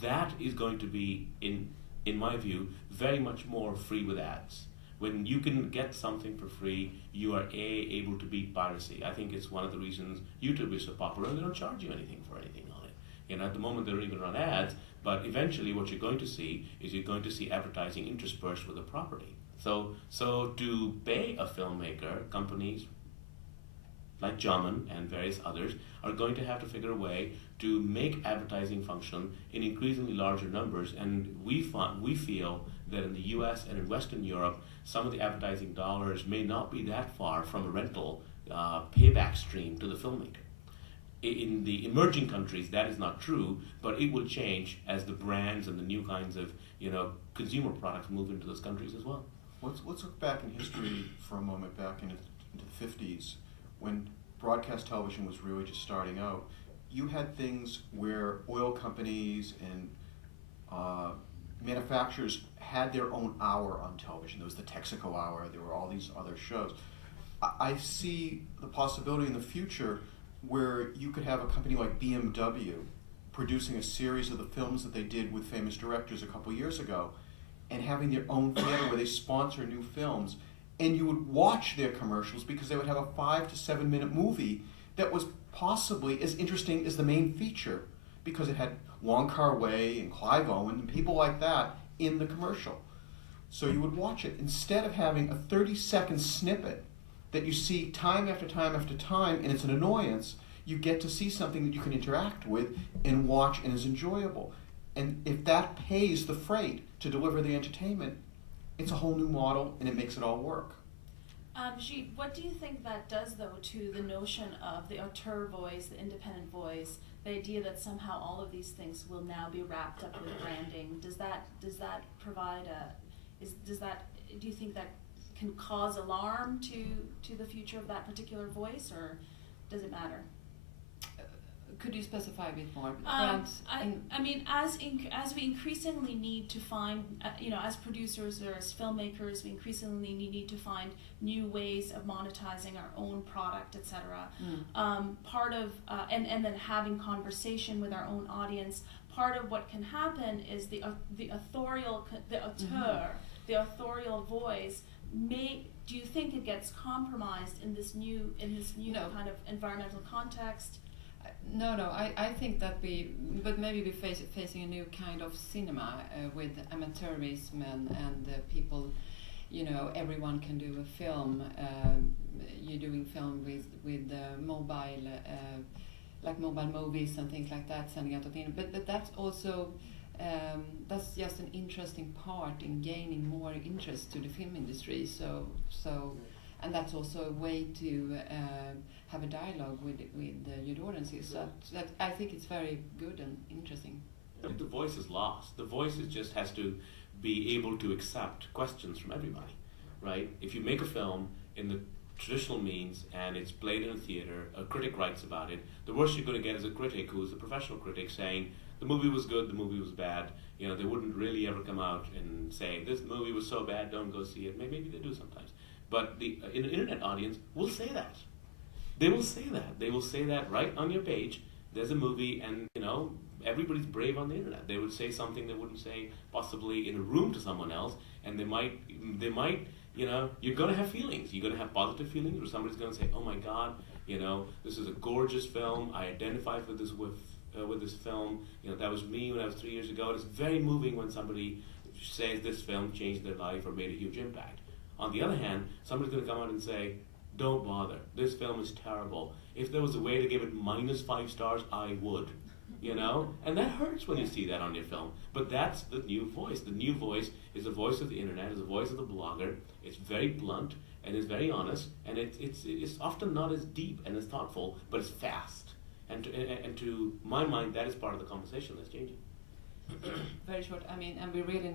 that is going to be, in my view, very much more free with ads. When you can get something for free, you are able to beat piracy. I think it's one of the reasons YouTube is so popular. They don't charge you anything for anything on it. At the moment they don't even run ads, but eventually what you're going to see is you're going to see advertising interspersed with the property. So to pay a filmmaker, companies like German and various others are going to have to figure a way to make advertising function in increasingly larger numbers. And we feel that in the US and in Western Europe, some of the advertising dollars may not be that far from a rental payback stream to the filmmaker. In the emerging countries, that is not true, but it will change as the brands and the new kinds of consumer products move into those countries as well. Let's look back in history for a moment, back into the 50s, when broadcast television was really just starting out. You had things where oil companies and manufacturers had their own hour on television. There was the Texaco Hour, there were all these other shows. I see the possibility in the future where you could have a company like BMW producing a series of the films that they did with famous directors a couple years ago, and having their own theater where they sponsor new films, and you would watch their commercials because they would have a 5 to 7 minute movie that was possibly as interesting as the main feature, because it had Wong Kar-wai and Clive Owen and people like that in the commercial. So you would watch it instead of having a 30-second snippet that you see time after time after time, and it's an annoyance. You get to see something that you can interact with and watch and is enjoyable. And if that pays the freight to deliver the entertainment, it's a whole new model and it makes it all work. Gee, what do you think that does, though, to the notion of the auteur voice, the independent voice, the idea that somehow all of these things will now be wrapped up with branding? Does that provide do you think that can cause alarm to the future of that particular voice, or does it matter? Could you specify a bit more? I mean, as we increasingly need to find, as producers or as filmmakers, we increasingly need to find new ways of monetizing our own product, etc. Part of and then having conversation with our own audience. Part of what can happen is the authorial, the auteur, the authorial voice. Do you think it gets compromised in this new kind of environmental context? No, I think that but maybe we're facing a new kind of cinema with amateurism and people, everyone can do a film. You're doing film with mobile, like mobile movies and things like that, sending out of the internet. But that's also, that's just an interesting part in gaining more interest to the film industry. So, and that's also a way to have a dialogue with your audiences. So that I think it's very good and interesting. The voice is lost. The voice just has to be able to accept questions from everybody, right? If you make a film in the traditional means and it's played in a theater, a critic writes about it, the worst you're going to get is a critic who is a professional critic saying the movie was good, the movie was bad. They wouldn't really ever come out and say this movie was so bad, don't go see it. Maybe they do sometimes. But the internet audience will say that. They will say that. They will say that right on your page. There's a movie, and everybody's brave on the internet. They would say something they wouldn't say possibly in a room to someone else, and they might. You're gonna have feelings. You're gonna have positive feelings, or somebody's gonna say, "Oh my God, this is a gorgeous film. I identify with this film. That was me when I was 3 years ago." It's very moving when somebody says this film changed their life or made a huge impact. On the other hand, somebody's going to come out and say, don't bother, this film is terrible. If there was a way to give it -5 stars, I would. And that hurts when you see that on your film. But that's the new voice. The new voice is the voice of the internet, is the voice of the blogger. It's very blunt and it's very honest, and it's often not as deep and as thoughtful, but it's fast. And to my mind, that is part of the conversation that's changing. Very short. I mean, and we really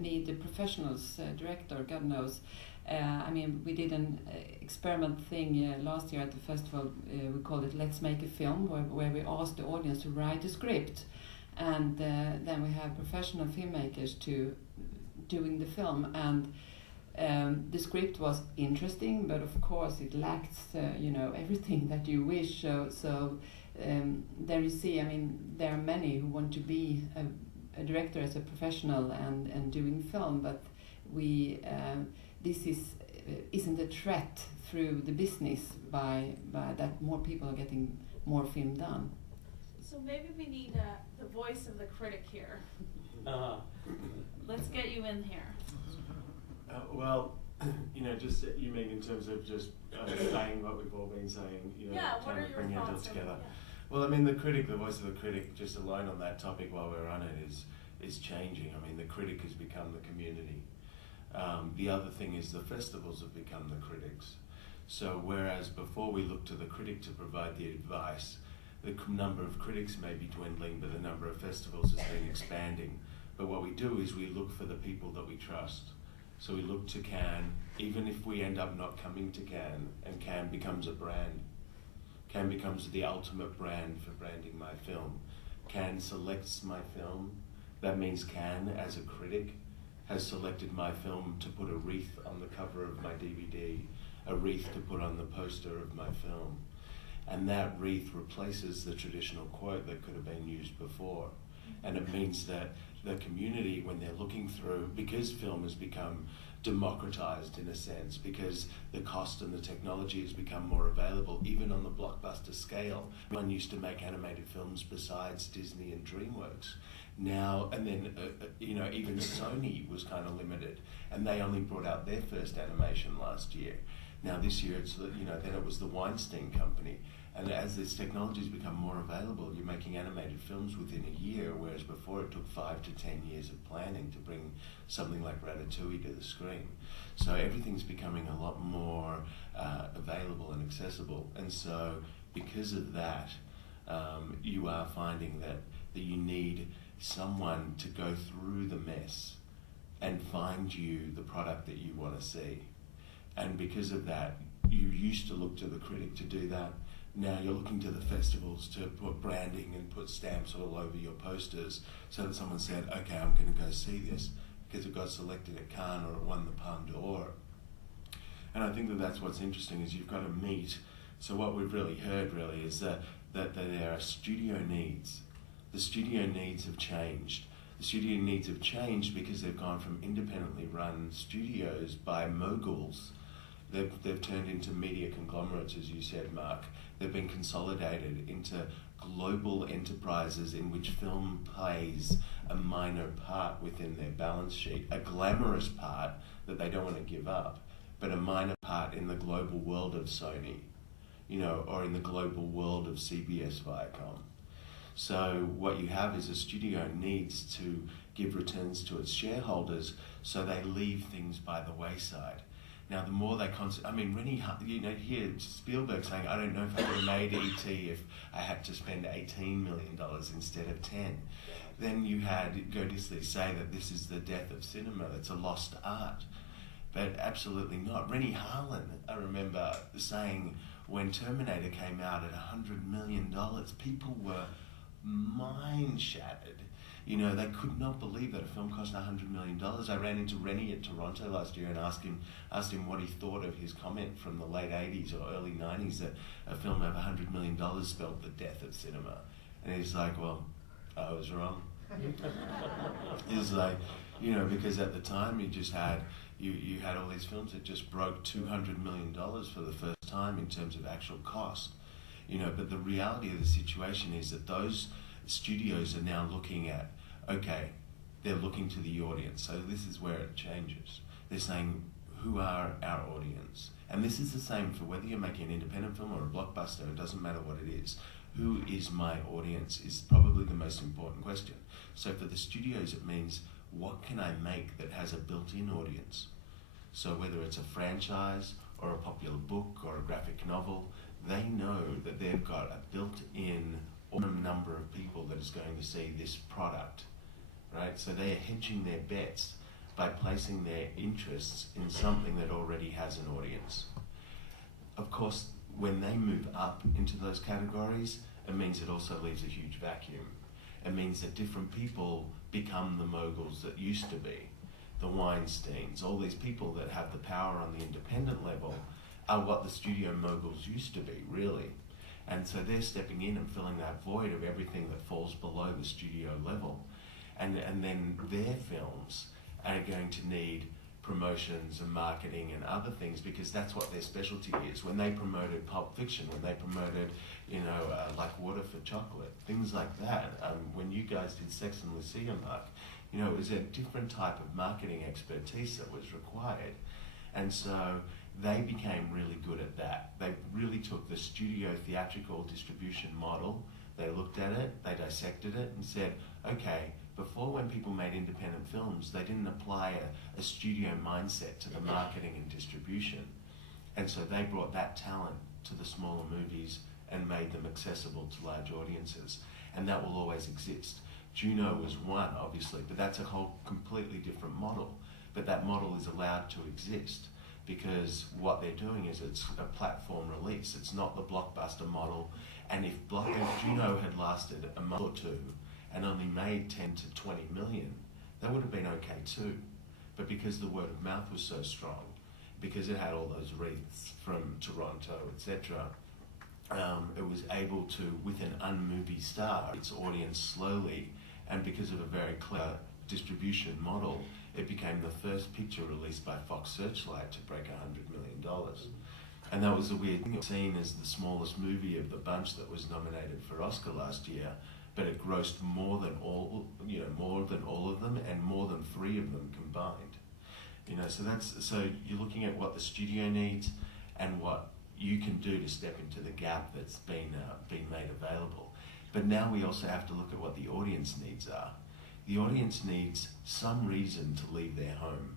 need the professionals, director, God knows. We did an experiment thing last year at the festival. We called it Let's Make a Film, where we asked the audience to write a script, and then we have professional filmmakers doing the film. And the script was interesting, but of course it lacks, everything that you wish. So there you see. There are many who want to be a director as a professional and doing film, but this isn't a threat through the business by that more people are getting more film done. So maybe we need the voice of the critic here. Let's get you in here. Just you mean in terms of just saying what we've all been saying, what are your bringing it all thoughts together. Yeah. Well, the voice of the critic, just alone on that topic while we're on it, is changing. The critic has become the community. The other thing is the festivals have become the critics. So whereas before we looked to the critic to provide the advice, the number of critics may be dwindling, but the number of festivals has been expanding. But what we do is we look for the people that we trust. So we look to Cannes, even if we end up not coming to Cannes, and Cannes becomes a brand. Cannes becomes the ultimate brand for branding my film. Cannes selects my film. That means Cannes, as a critic, has selected my film to put a wreath on the cover of my DVD, a wreath to put on the poster of my film. And that wreath replaces the traditional quote that could have been used before. And it means that the community, when they're looking through, because film has become democratized in a sense, because the cost and the technology has become more available, even on the blockbuster scale. One used to make animated films besides Disney and DreamWorks. Now, and then, even Sony was kind of limited, and they only brought out their first animation last year. Now this year, it's, then it was the Weinstein Company. And as this technology has become more available, you're making animated films within a year, whereas before it took 5 to 10 years of planning to bring something like Ratatouille to the screen. So everything's becoming a lot more available and accessible. And so because of that, you are finding that you need someone to go through the mess and find you the product that you want to see. And because of that, you used to look to the critic to do that. Now you're looking to the festivals to put branding and put stamps all over your posters so that someone said, okay, I'm going to go see this because it got selected at Cannes or it won the Palme d'Or. And I think that that's what's interesting is you've got to meet. So what we've really heard really is that there are studio needs. The studio needs have changed. The studio needs have changed because they've gone from independently run studios by moguls. They've turned into media conglomerates, as you said, Mark. They've been consolidated into global enterprises in which film plays a minor part within their balance sheet, a glamorous part that they don't want to give up, but a minor part in the global world of Sony, or in the global world of CBS Viacom. So what you have is a studio needs to give returns to its shareholders, so they leave things by the wayside. Now, the more they hear Spielberg saying, I don't know if I would have made E.T. if I had to spend $18 million instead of 10. Then you had Godisli say that this is the death of cinema, it's a lost art. But absolutely not. Rennie Harlan, I remember saying when Terminator came out at $100 million, people were mind shattered. They could not believe that a film cost $100 million. I ran into Rennie at Toronto last year and asked him what he thought of his comment from the late 80s or early 90s that a film of $100 million spelled the death of cinema. And he's like, well, I was wrong. He's like, because at the time you just had, you had all these films that just broke $200 million for the first time in terms of actual cost. But the reality of the situation is that those studios are now looking at, okay, they're looking to the audience. So this is where it changes. They're saying, who are our audience? And this is the same for whether you're making an independent film or a blockbuster, it doesn't matter what it is. Who is my audience is probably the most important question. So for the studios, it means, what can I make that has a built-in audience? So whether it's a franchise or a popular book or a graphic novel, they know that they've got a built-in number of people that is going to see this product, right? So they're hedging their bets by placing their interests in something that already has an audience. Of course, when they move up into those categories, it means it also leaves a huge vacuum. It means that different people become the moguls that used to be. The Weinsteins, all these people that have the power on the independent level are what the studio moguls used to be, really. And so they're stepping in and filling that void of everything that falls below the studio level. And then their films are going to need promotions and marketing and other things because that's what their specialty is. When they promoted Pulp Fiction, when they promoted, Like Water for Chocolate, things like that. When you guys did Sex and Lucia, Mark, it was a different type of marketing expertise that was required. And so they became really good at that. They really took the studio theatrical distribution model, they looked at it, they dissected it and said, okay, before when people made independent films, they didn't apply a studio mindset to the marketing and distribution. And so they brought that talent to the smaller movies and made them accessible to large audiences. And that will always exist. Juno was one, obviously, but that's a whole completely different model. but that model is allowed to exist because what they're doing is it's a platform release. It's not the blockbuster model. And if Juno had lasted a month or two and only made 10 to 20 million, that would have been okay too. But because the word of mouth was so strong, because it had all those wreaths from Toronto, etc., it was able to, with an un-movie star, its audience slowly, and because of a very clear distribution model, it became the first picture released by Fox Searchlight to break $100 million. And that was the weird thing. It was seen as the smallest movie of the bunch that was nominated for Oscar last year, but it grossed more than all of them, and more than 3 of them combined. So you're looking at what the studio needs and what you can do to step into the gap that's been made available. But now we also have to look at what the audience needs are. The audience needs some reason to leave their home.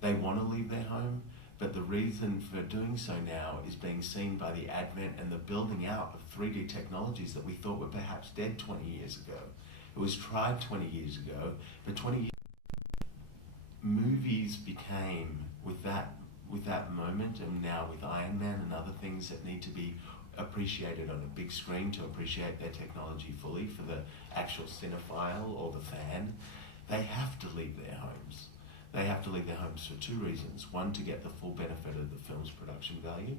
They want to leave their home, but the reason for doing so now is being seen by the advent and the building out of 3D technologies that we thought were perhaps dead 20 years ago. It was tried 20 years ago, but 20 years movies became, with that moment, and now with Iron Man and other things that need to be appreciated on a big screen to appreciate their technology fully for the actual cinephile or the fan, they have to leave their homes. They have to leave their homes for 2 reasons. 1, to get the full benefit of the film's production value,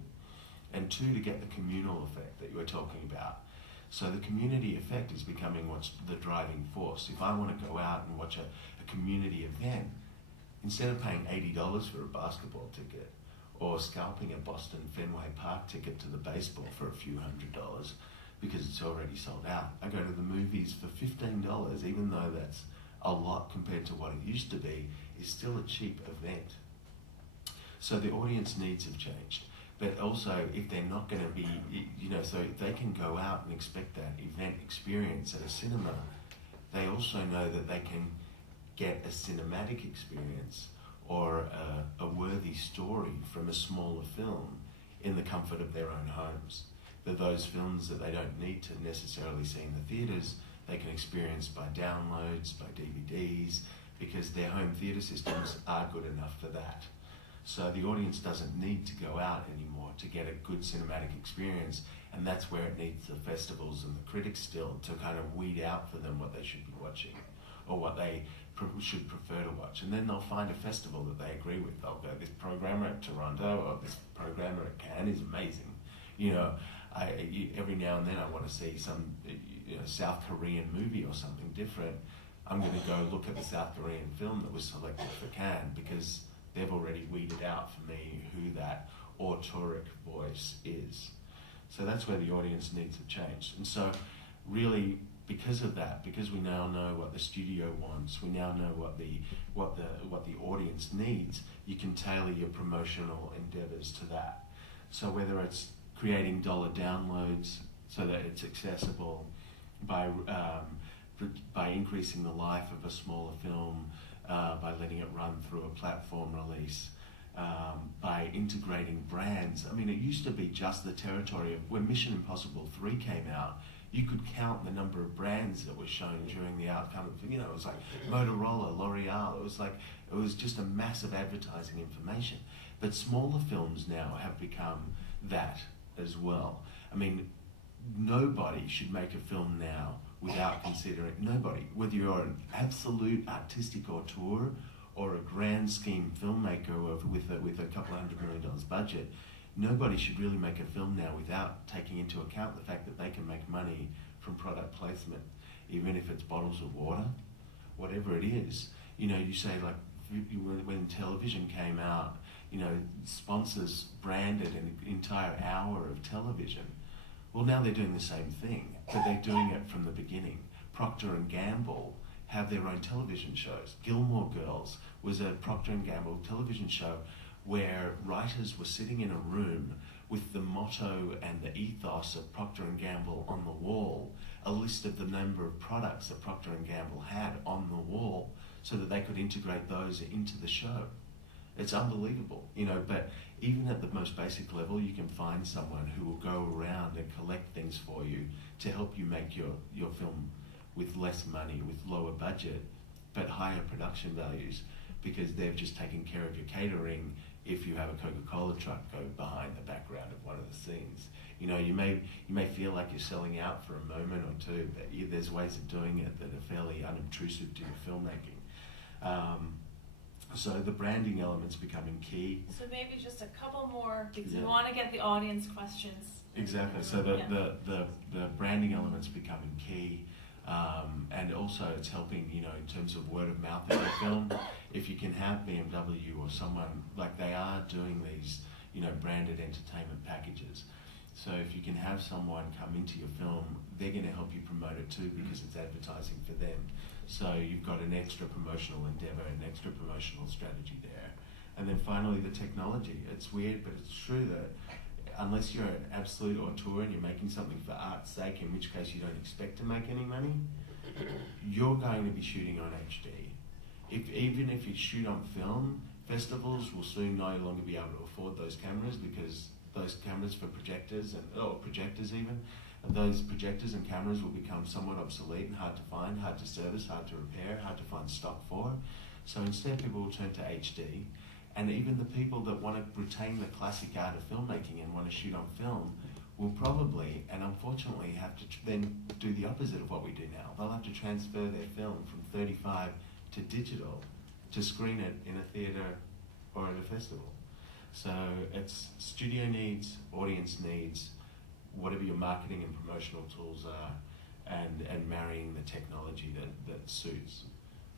and 2, to get the communal effect that you were talking about. So the community effect is becoming what's the driving force. If I want to go out and watch a community event, instead of paying $80 for a basketball ticket, or scalping a Boston Fenway Park ticket to the baseball for a few $100s because it's already sold out, I go to the movies for $15, even though that's a lot compared to what it used to be, is still a cheap event. So the audience needs have changed. But also, if they're not going to be, so if they can go out and expect that event experience at a cinema, they also know that they can get a cinematic experience or a worthy story from a smaller film in the comfort of their own homes. That those films that they don't need to necessarily see in the theatres, they can experience by downloads, by DVDs, because their home theatre systems are good enough for that. So the audience doesn't need to go out anymore to get a good cinematic experience, and that's where it needs the festivals and the critics still to kind of weed out for them what they should be watching or what they should prefer to watch. And then they'll find a festival that they agree with. They'll go, this programmer at Toronto or this programmer at Cannes is amazing. Every now and then I want to see some South Korean movie or something different. I'm going to go look at the South Korean film that was selected for Cannes because they've already weeded out for me who that auteuric voice is. So that's where the audience needs have changed. And so really, because of that, because we now know what the studio wants, we now know what the audience needs, you can tailor your promotional endeavors to that. So whether it's creating dollar downloads so that it's accessible by increasing the life of a smaller film, by letting it run through a platform release, by integrating brands. I mean, it used to be just the territory of when Mission Impossible 3 came out, you could count the number of brands that were shown during the outcome of, it was like Motorola, L'Oreal, it was just a massive advertising information. But smaller films now have become that as well. I mean, nobody should make a film now without considering, nobody, whether you're an absolute artistic auteur or a grand scheme filmmaker with a couple $100 million budget, nobody should really make a film now without taking into account the fact that they can make money from product placement, even if it's bottles of water, whatever it is. You say like when television came out, sponsors branded an entire hour of television. Well, now they're doing the same thing, but they're doing it from the beginning. Procter & Gamble have their own television shows. Gilmore Girls was a Procter & Gamble television show where writers were sitting in a room with the motto and the ethos of Procter & Gamble on the wall, a list of the number of products that Procter & Gamble had on the wall so that they could integrate those into the show. It's unbelievable, but even at the most basic level, you can find someone who will go around and collect things for you to help you make your film with less money, with lower budget, but higher production values. because they've just taken care of your catering. If you have a Coca-Cola truck go behind the background of one of the scenes, you know, you may feel like you're selling out for a moment or two, but there's ways of doing it that are fairly unobtrusive to your filmmaking. So the branding element's becoming key. So maybe just a couple more, because we Yeah. want to get the audience questions. Exactly. So the branding element's becoming key, and also it's helping, you know, in terms of word of mouth in your film. If you can have BMW or someone, like they are doing these, you know, branded entertainment packages. So if you can have someone come into your film, they're going to help you promote it too, because it's advertising for them. So you've got an extra promotional endeavor, an extra promotional strategy there. And then finally, the technology. It's weird, but it's true that unless you're an absolute auteur and you're making something for art's sake, in which case you don't expect to make any money, you're going to be shooting on HD. Even if you shoot on film, festivals will soon no longer be able to afford those cameras, because those cameras for projectors projectors even, those projectors and cameras will become somewhat obsolete and hard to find, hard to service, hard to repair, hard to find stock for. So instead people will turn to HD, and even the people that want to retain the classic art of filmmaking and want to shoot on film will probably, and unfortunately, have to then do the opposite of what we do now. They'll have to transfer their film from 35 to digital to screen it in a theatre or at a festival. So it's studio needs, audience needs, whatever your marketing and promotional tools are, and marrying the technology that suits.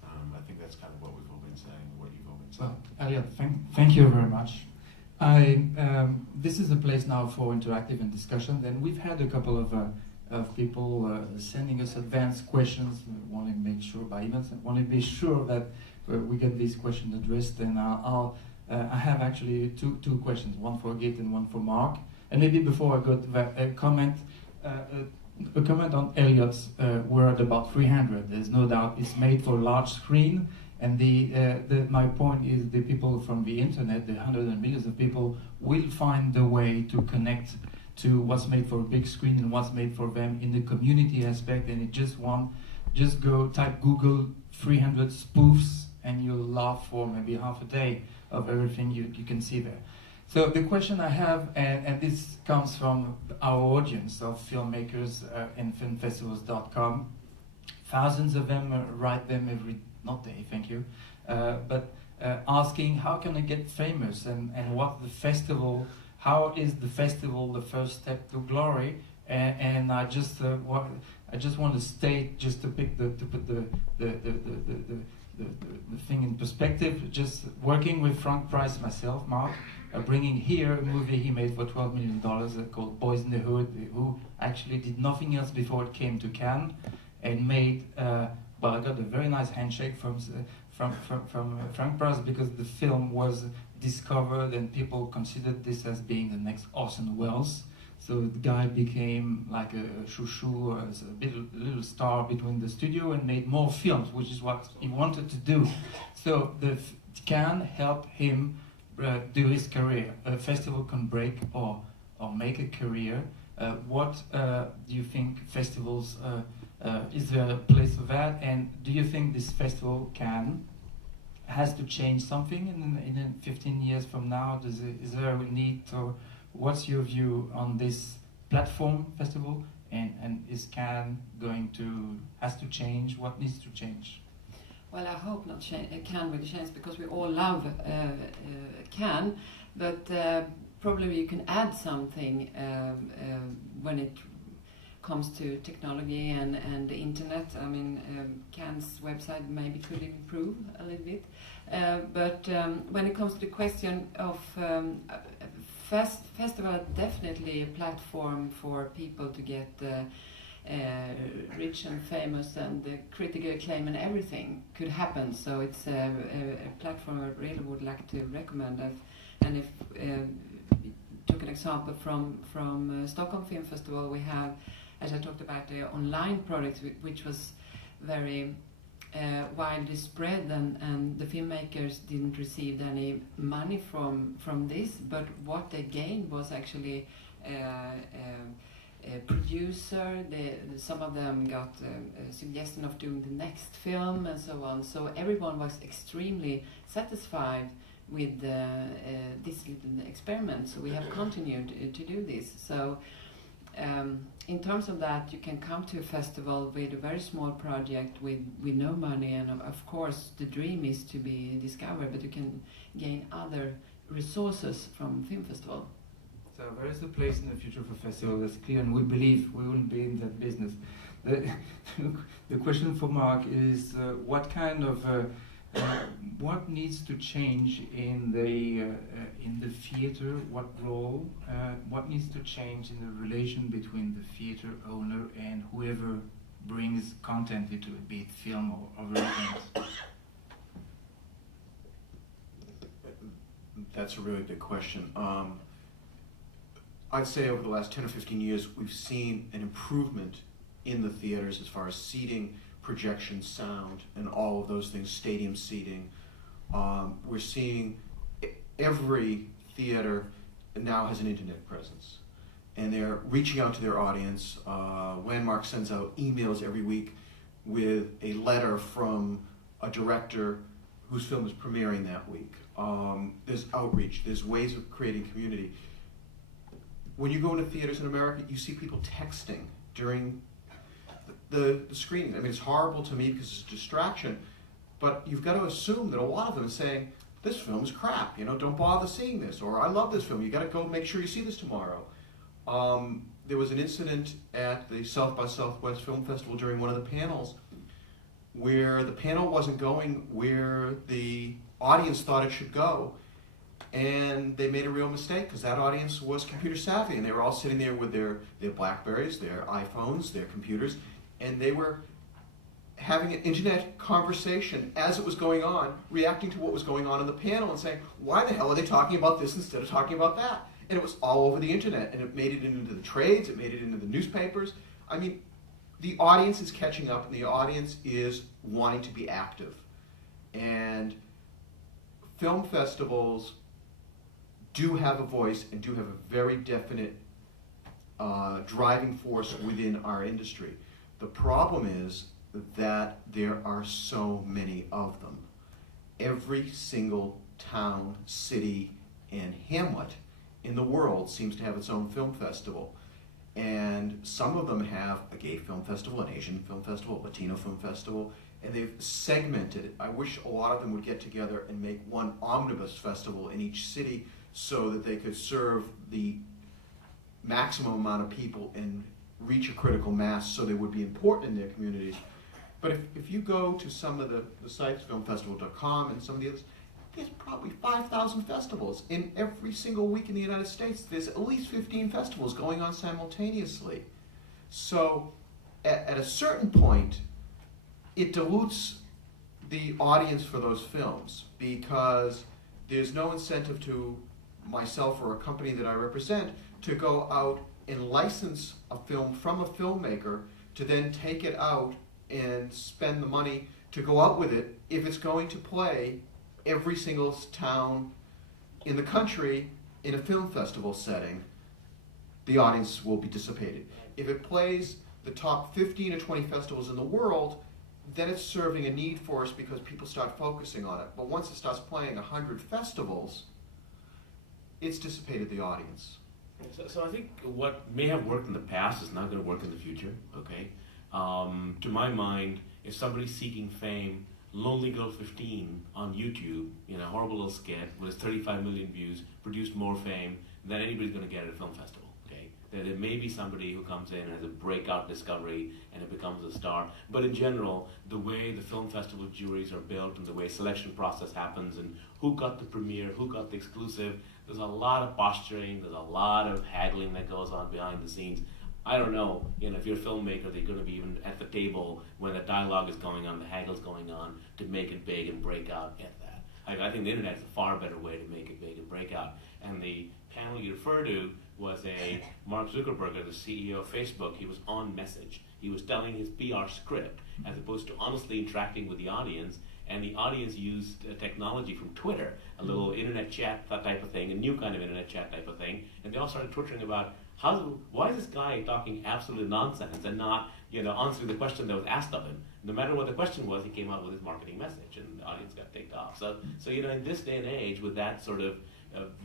I think that's kind of what we've all been saying, what you've all been saying. Well, Elliot, thank you very much. This is a place now for interactive and discussion, and we've had a couple of people sending us advanced questions, want to make sure by emails, want to be sure that we get these questions addressed, and I have actually two questions, one for Git and one for Mark. And maybe before I go to that, a comment on Elliot's word about 300. There's no doubt it's made for large screen, and my point is the people from the internet, the hundreds and millions of people, will find the way to connect to what's made for a big screen and what's made for them in the community aspect. And just go type Google 300 spoofs, and you'll laugh for maybe half a day of everything you can see there. So the question I have, and this comes from our audience of filmmakers in filmfestivals.com, thousands of them write them not day, thank you, but asking how can I get famous, and what the festival, how is the festival the first step to glory, and I just want to state, just to put the thing in perspective, just working with Frank Price myself, Mark, bringing here a movie he made for $12 million called Boys in the Hood, who actually did nothing else before it came to Cannes, and made, I got a very nice handshake from Frank Price, because the film was discovered and people considered this as being the next Orson Welles. So the guy became like a chouchou, a little star between the studio, and made more films, which is what he wanted to do. So the can help him do his career. A festival can break or make a career. What do you think festivals, is there a place for that? And do you think this festival has to change something in 15 years from now? Is there a need to? What's your view on this platform festival, and is Cannes has to change? What needs to change? Well, I hope not Cannes will change, because we all love Cannes, but probably you can add something when it comes to technology and the internet. I mean, Cannes' website maybe could improve a little bit, but when it comes to the question of festival, definitely a platform for people to get rich and famous, and the critical acclaim and everything could happen. So it's a platform I really would like to recommend. And if took an example from Stockholm Film Festival, we have, as I talked about, the online product, which was very widely spread, and the filmmakers didn't receive any money from this, but what they gained was actually producer. Some of them got a suggestion of doing the next film and so on. So everyone was extremely satisfied with this little experiment. So we have continued to do this. So in terms of that, you can come to a festival with a very small project with no money, and of course the dream is to be discovered, but you can gain other resources from film festival. So there is a place in the future for festival, that's clear, and we believe we will be in that business. The question for Mark is what kind of what needs to change in the theater? What role? What needs to change in the relation between the theater owner and whoever brings content into it, be it film or other things? That's a really big question. I'd say over the last 10 or 15 years, we've seen an improvement in the theaters as far as seating, projection, sound, and all of those things, stadium seating. We're seeing every theater now has an internet presence, and they're reaching out to their audience. Landmark sends out emails every week with a letter from a director whose film is premiering that week. There's outreach, there's ways of creating community. When you go into theaters in America, you see people texting during the screening. I mean, it's horrible to me because it's a distraction, but you've got to assume that a lot of them are saying, this film is crap, you know, don't bother seeing this, or I love this film, you got to go make sure you see this tomorrow. There was an incident at the South by Southwest Film Festival during one of the panels where the panel wasn't going where the audience thought it should go, and they made a real mistake because that audience was computer savvy, and they were all sitting there with their Blackberries, their iPhones, their computers, and they were having an internet conversation as it was going on, reacting to what was going on in the panel and saying, why the hell are they talking about this instead of talking about that? And it was all over the internet, and it made it into the trades, it made it into the newspapers. I mean, the audience is catching up, and the audience is wanting to be active. And film festivals do have a voice and do have a very definite driving force within our industry. The problem is that there are so many of them. Every single town, city, and hamlet in the world seems to have its own film festival. And some of them have a gay film festival, an Asian film festival, a Latino film festival, and they've segmented it. I wish a lot of them would get together and make one omnibus festival in each city so that they could serve the maximum amount of people and reach a critical mass so they would be important in their communities. But if you go to some of the sites, filmfestivals.com and some of the others, there's probably 5,000 festivals. In every single week in the United States, there's at least 15 festivals going on simultaneously. So at a certain point, it dilutes the audience for those films because there's no incentive to myself or a company that I represent to go out and license a film from a filmmaker to then take it out and spend the money to go out with it if it's going to play every single town in the country in a film festival setting. The audience will be dissipated. If it plays the top 15 or 20 festivals in the world, then it's serving a need for us because people start focusing on it. But once it starts playing 100 festivals, it's dissipated the audience. So I think what may have worked in the past is not going to work in the future, okay? To my mind, if somebody's seeking fame, Lonely Girl 15 on YouTube, in a horrible little skit with 35 million views, produced more fame than anybody's going to get at a film festival, okay? There may be somebody who comes in and has a breakout discovery and it becomes a star, but in general, the way the film festival juries are built and the way selection process happens and who got the premiere, who got the exclusive, there's a lot of posturing, there's a lot of haggling that goes on behind the scenes. I don't know, if you're a filmmaker, they're going to be even at the table when the dialogue is going on, the haggle's going on to make it big and break out at that. I think the internet is a far better way to make it big and break out. And the panel you refer to was Mark Zuckerberg, the CEO of Facebook. He was on message. He was telling his PR script as opposed to honestly interacting with the audience. And the audience used technology from Twitter, a little internet chat, that type of thing, a new kind of internet chat type of thing. And they all started twittering about why is this guy talking absolute nonsense and not, answering the question that was asked of him? No matter what the question was, he came out with his marketing message, and the audience got ticked off. So in this day and age, with that sort of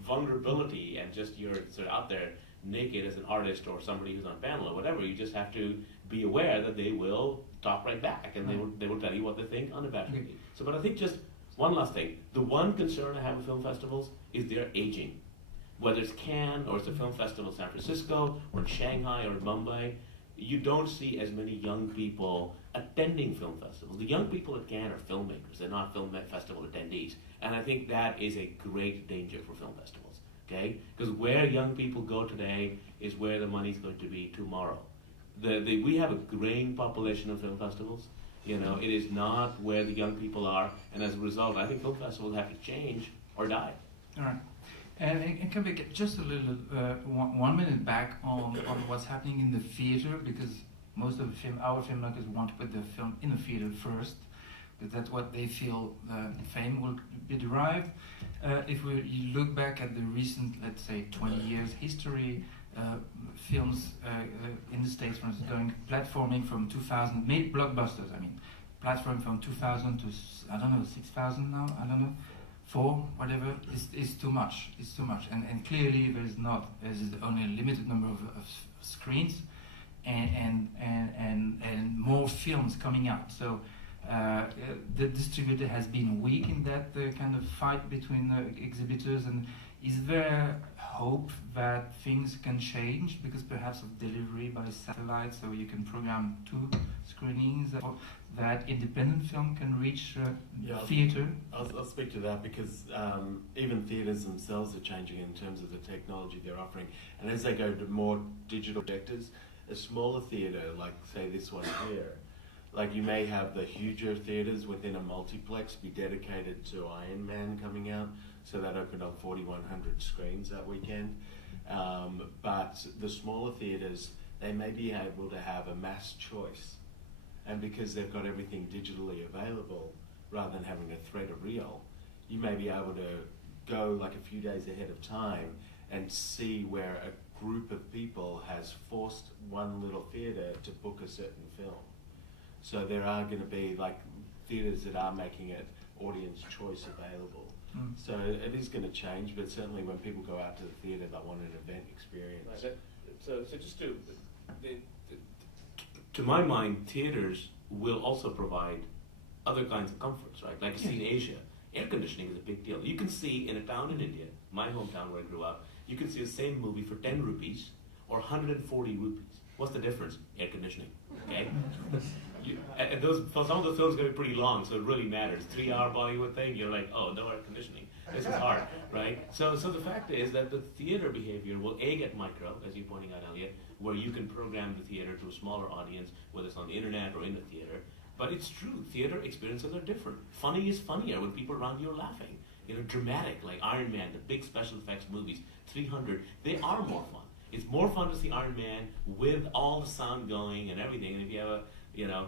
vulnerability and just you're sort of out there naked as an artist or somebody who's on panel or whatever, you just have to be aware that they will talk right back, and they will tell you what they think unabashedly. So, but I think just one last thing. The one concern I have with film festivals is they're aging. Whether it's Cannes or it's a film festival in San Francisco or in Shanghai or in Mumbai, you don't see as many young people attending film festivals. The young people at Cannes are filmmakers. They're not film festival attendees. And I think that is a great danger for film festivals, okay? Because where young people go today is where the money's going to be tomorrow. We have a graying population of film festivals. It is not where the young people are. And as a result, I think film festivals have to change or die. All right. And can we get just a little 1 minute back on what's happening in the theater, because most of our filmmakers want to put the film in the theater first, because that's what they feel fame will be derived. If you look back at the recent, let's say, 20 years history, films in the States, for instance, going platforming from 2000, made blockbusters, platform from 2000 to, 6,000 now, 4, whatever, is too much. It's too much, and clearly there's only a limited number of screens, and more films coming out. So the distributor has been weak in that kind of fight between exhibitors. And is there hope that things can change because perhaps of delivery by satellite, so you can program 2 screenings, or that independent film can reach theatre? I'll speak to that, because even theatres themselves are changing in terms of the technology they're offering. And as they go to more digital projectors, a smaller theatre, like say this one here, like you may have the huger theatres within a multiplex be dedicated to Iron Man coming out, so that opened up 4,100 screens that weekend. But the smaller theatres, they may be able to have a mass choice. And because they've got everything digitally available, rather than having a thread of reel, you may be able to go like a few days ahead of time and see where a group of people has forced one little theatre to book a certain film. So there are going to be like theatres that are making it audience choice available. So it is going to change, but certainly when people go out to the theatre, they want an event experience. Right. So just to my mind, theatres will also provide other kinds of comforts, right? Like you see in Asia, air conditioning is a big deal. You can see in a town in India, my hometown where I grew up, you can see the same movie for 10 rupees or 140 rupees. What's the difference? Air conditioning, okay? And some of the films are going to be pretty long, so it really matters. 3-hour Bollywood thing, you're like, oh, no air conditioning. This is hard, right? So the fact is that the theater behavior will get micro, as you're pointing out, Elliot, where you can program the theater to a smaller audience, whether it's on the internet or in the theater. But it's true, theater experiences are different. Funny is funnier when people around you are laughing. Dramatic, like Iron Man, the big special effects movies, 300, they are more fun. It's more fun to see Iron Man with all the sound going and everything. And if you have a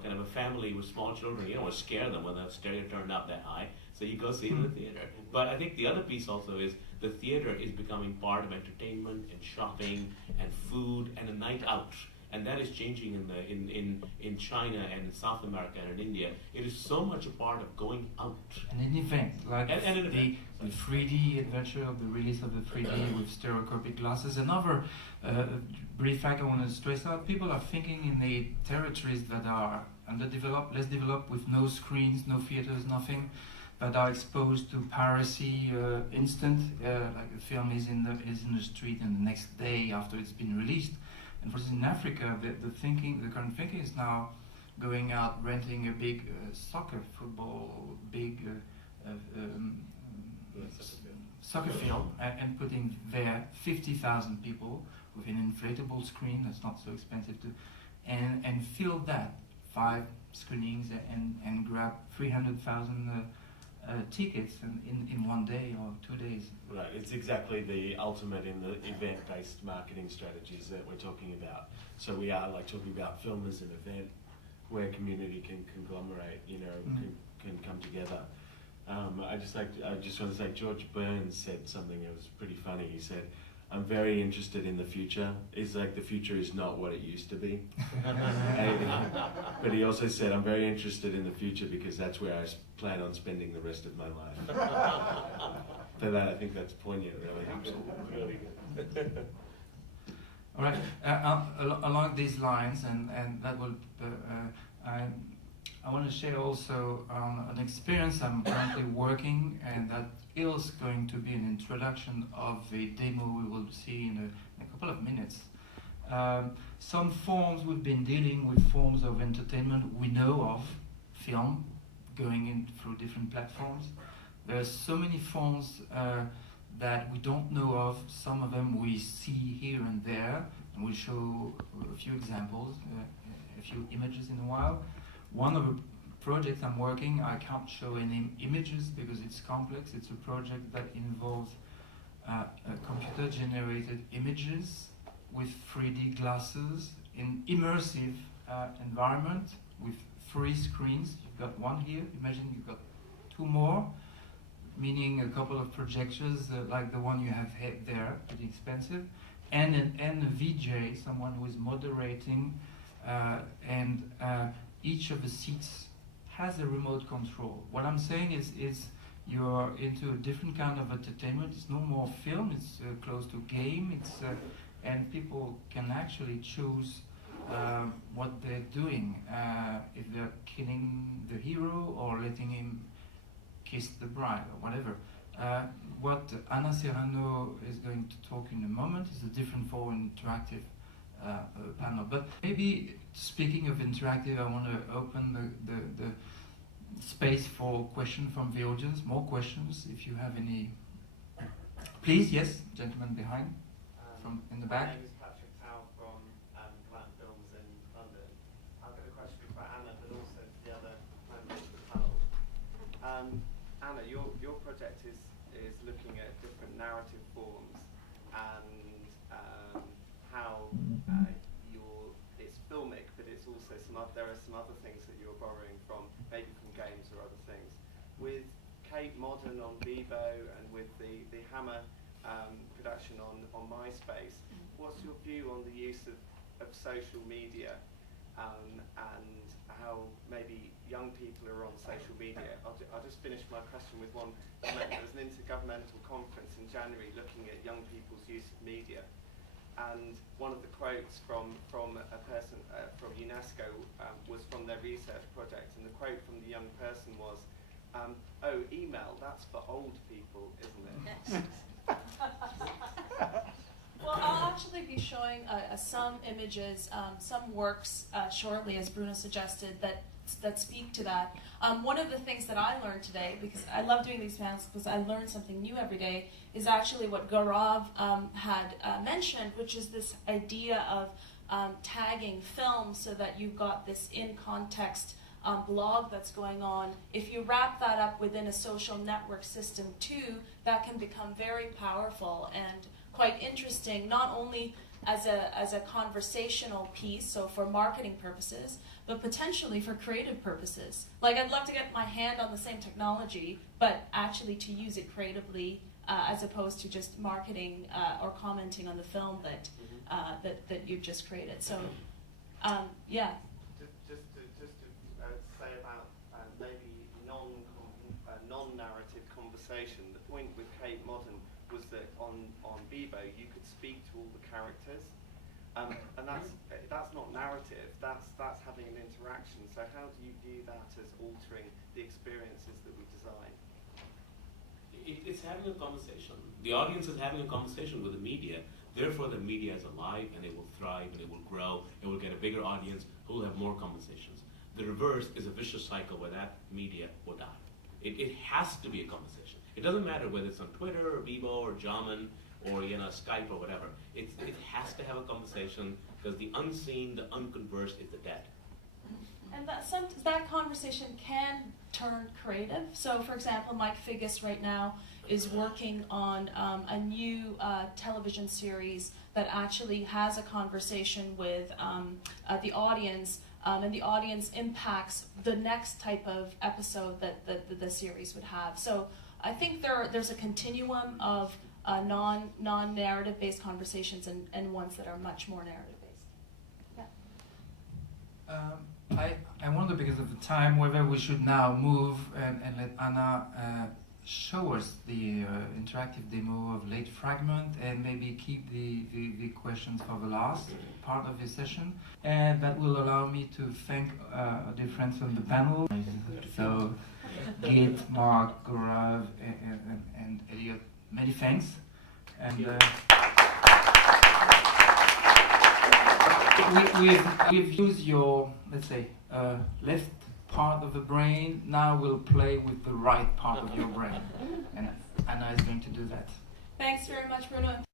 kind of a family with small children, you don't want to scare them when the stereo turned up that high. So you go see it in the theater. But I think the other piece also is the theater is becoming part of entertainment and shopping and food and a night out. And that is changing in China and in South America and in India. It is so much a part of going out. And an event, like the 3D adventure of the release of the 3D with stereoscopic glasses. Another brief fact I want to stress out, people are thinking in the territories that are underdeveloped, less developed, with no screens, no theaters, nothing, that are exposed to piracy instant, like the film is in the street and the next day after it's been released. And for instance, in Africa, the current thinking is now going out, renting a big soccer field, and putting there 50,000 people with an inflatable screen that's not so expensive and fill that 5 screenings and grab 300,000 tickets in 1 day or 2 days. Right, it's exactly the ultimate in the event-based marketing strategies that we're talking about. So we are like talking about film as an event where community can conglomerate, can come together. I just want to say George Burns said something that was pretty funny. He said, I'm very interested in the future. It's like the future is not what it used to be. But he also said, I'm very interested in the future because that's where I plan on spending the rest of my life. So that, I think that's poignant, really. Really good. All right. Along these lines, and that will, I want to share also an experience I'm currently working, and that is going to be an introduction of a demo we will see in a couple of minutes. Some forms we've been dealing with forms of entertainment we know of, film, going in through different platforms. There are so many forms that we don't know of. Some of them we see here and there, and we'll show a few examples, a few images in a while. One of the projects I'm working, I can't show any images because it's complex. It's a project that involves computer-generated images with 3D glasses in immersive environment with 3 screens. You've got one here. Imagine you've got 2 more, meaning a couple of projectors like the one you have there, pretty expensive, and a VJ, someone who is moderating, and each of the seats has a remote control. What I'm saying is you're into a different kind of entertainment. It's no more film, it's close to game, and people can actually choose what they're doing, if they're killing the hero or letting him kiss the bride or whatever. What Anna Serrano is going to talk in a moment is a different form interactive panel. But maybe speaking of interactive, I want to open the space for questions from the audience. More questions, if you have any. Please, yes, gentleman behind, from in the back. My name is Patrick Tao from Glam Films in London. I've got a question for Anna, but also for the other members of the panel. Anna, your project is looking at different narrative forms and how it's filmic, but it's also there are some other things that you're borrowing from, maybe from games or other things. With Kate Modern on Bebo and with the Hammer production on MySpace, what's your view on the use of social media and how maybe young people are on social media? I'll just finish my question with one comment. There was an intergovernmental conference in January looking at young people's use of media, and one of the quotes from a person from UNESCO was from their research project, and the quote from the young person was, "Oh, email, that's for old people, isn't it?" Well, I'll actually be showing some images, some works shortly, as Bruno suggested, that speak to that. One of the things that I learned today, because I love doing these panels because I learn something new every day, is actually what Gaurav had mentioned, which is this idea of tagging film so that you've got this in-context blog that's going on. If you wrap that up within a social network system too, that can become very powerful and quite interesting, not only as a conversational piece, so for marketing purposes, but potentially for creative purposes. Like, I'd love to get my hand on the same technology, but actually to use it creatively, as opposed to just marketing or commenting on the film that you've just created. So, yeah. Just to say about maybe non-narrative conversation. The point with Kate Modern was that on Bebo you could speak to all the characters, and that's not narrative. That's having an interaction. So how do you view that as altering the experiences that we design? It's having a conversation. The audience is having a conversation with the media. Therefore, the media is alive and it will thrive and it will grow. It will get a bigger audience who will have more conversations. The reverse is a vicious cycle where that media will die. It has to be a conversation. It doesn't matter whether it's on Twitter or Bebo or Jaman or Skype or whatever. It has to have a conversation because the unseen, the unconversed is the dead. And that conversation can turn creative. So, for example, Mike Figgis right now is working on a new television series that actually has a conversation with the audience, and the audience impacts the next type of episode that the series would have. So I think there's a continuum of non-narrative based conversations and ones that are much more narrative based. I wonder, because of the time, whether we should now move and let Anna show us the interactive demo of Late Fragment, and maybe keep the questions for the last part of the session. And that will allow me to thank the friends on the panel. So, Git, Mark, Gaurav, and Elliot, many thanks. And we've used your, let's say, left part of the brain. Now we'll play with the right part of your brain. And Anna is going to do that. Thanks very much, Bruno.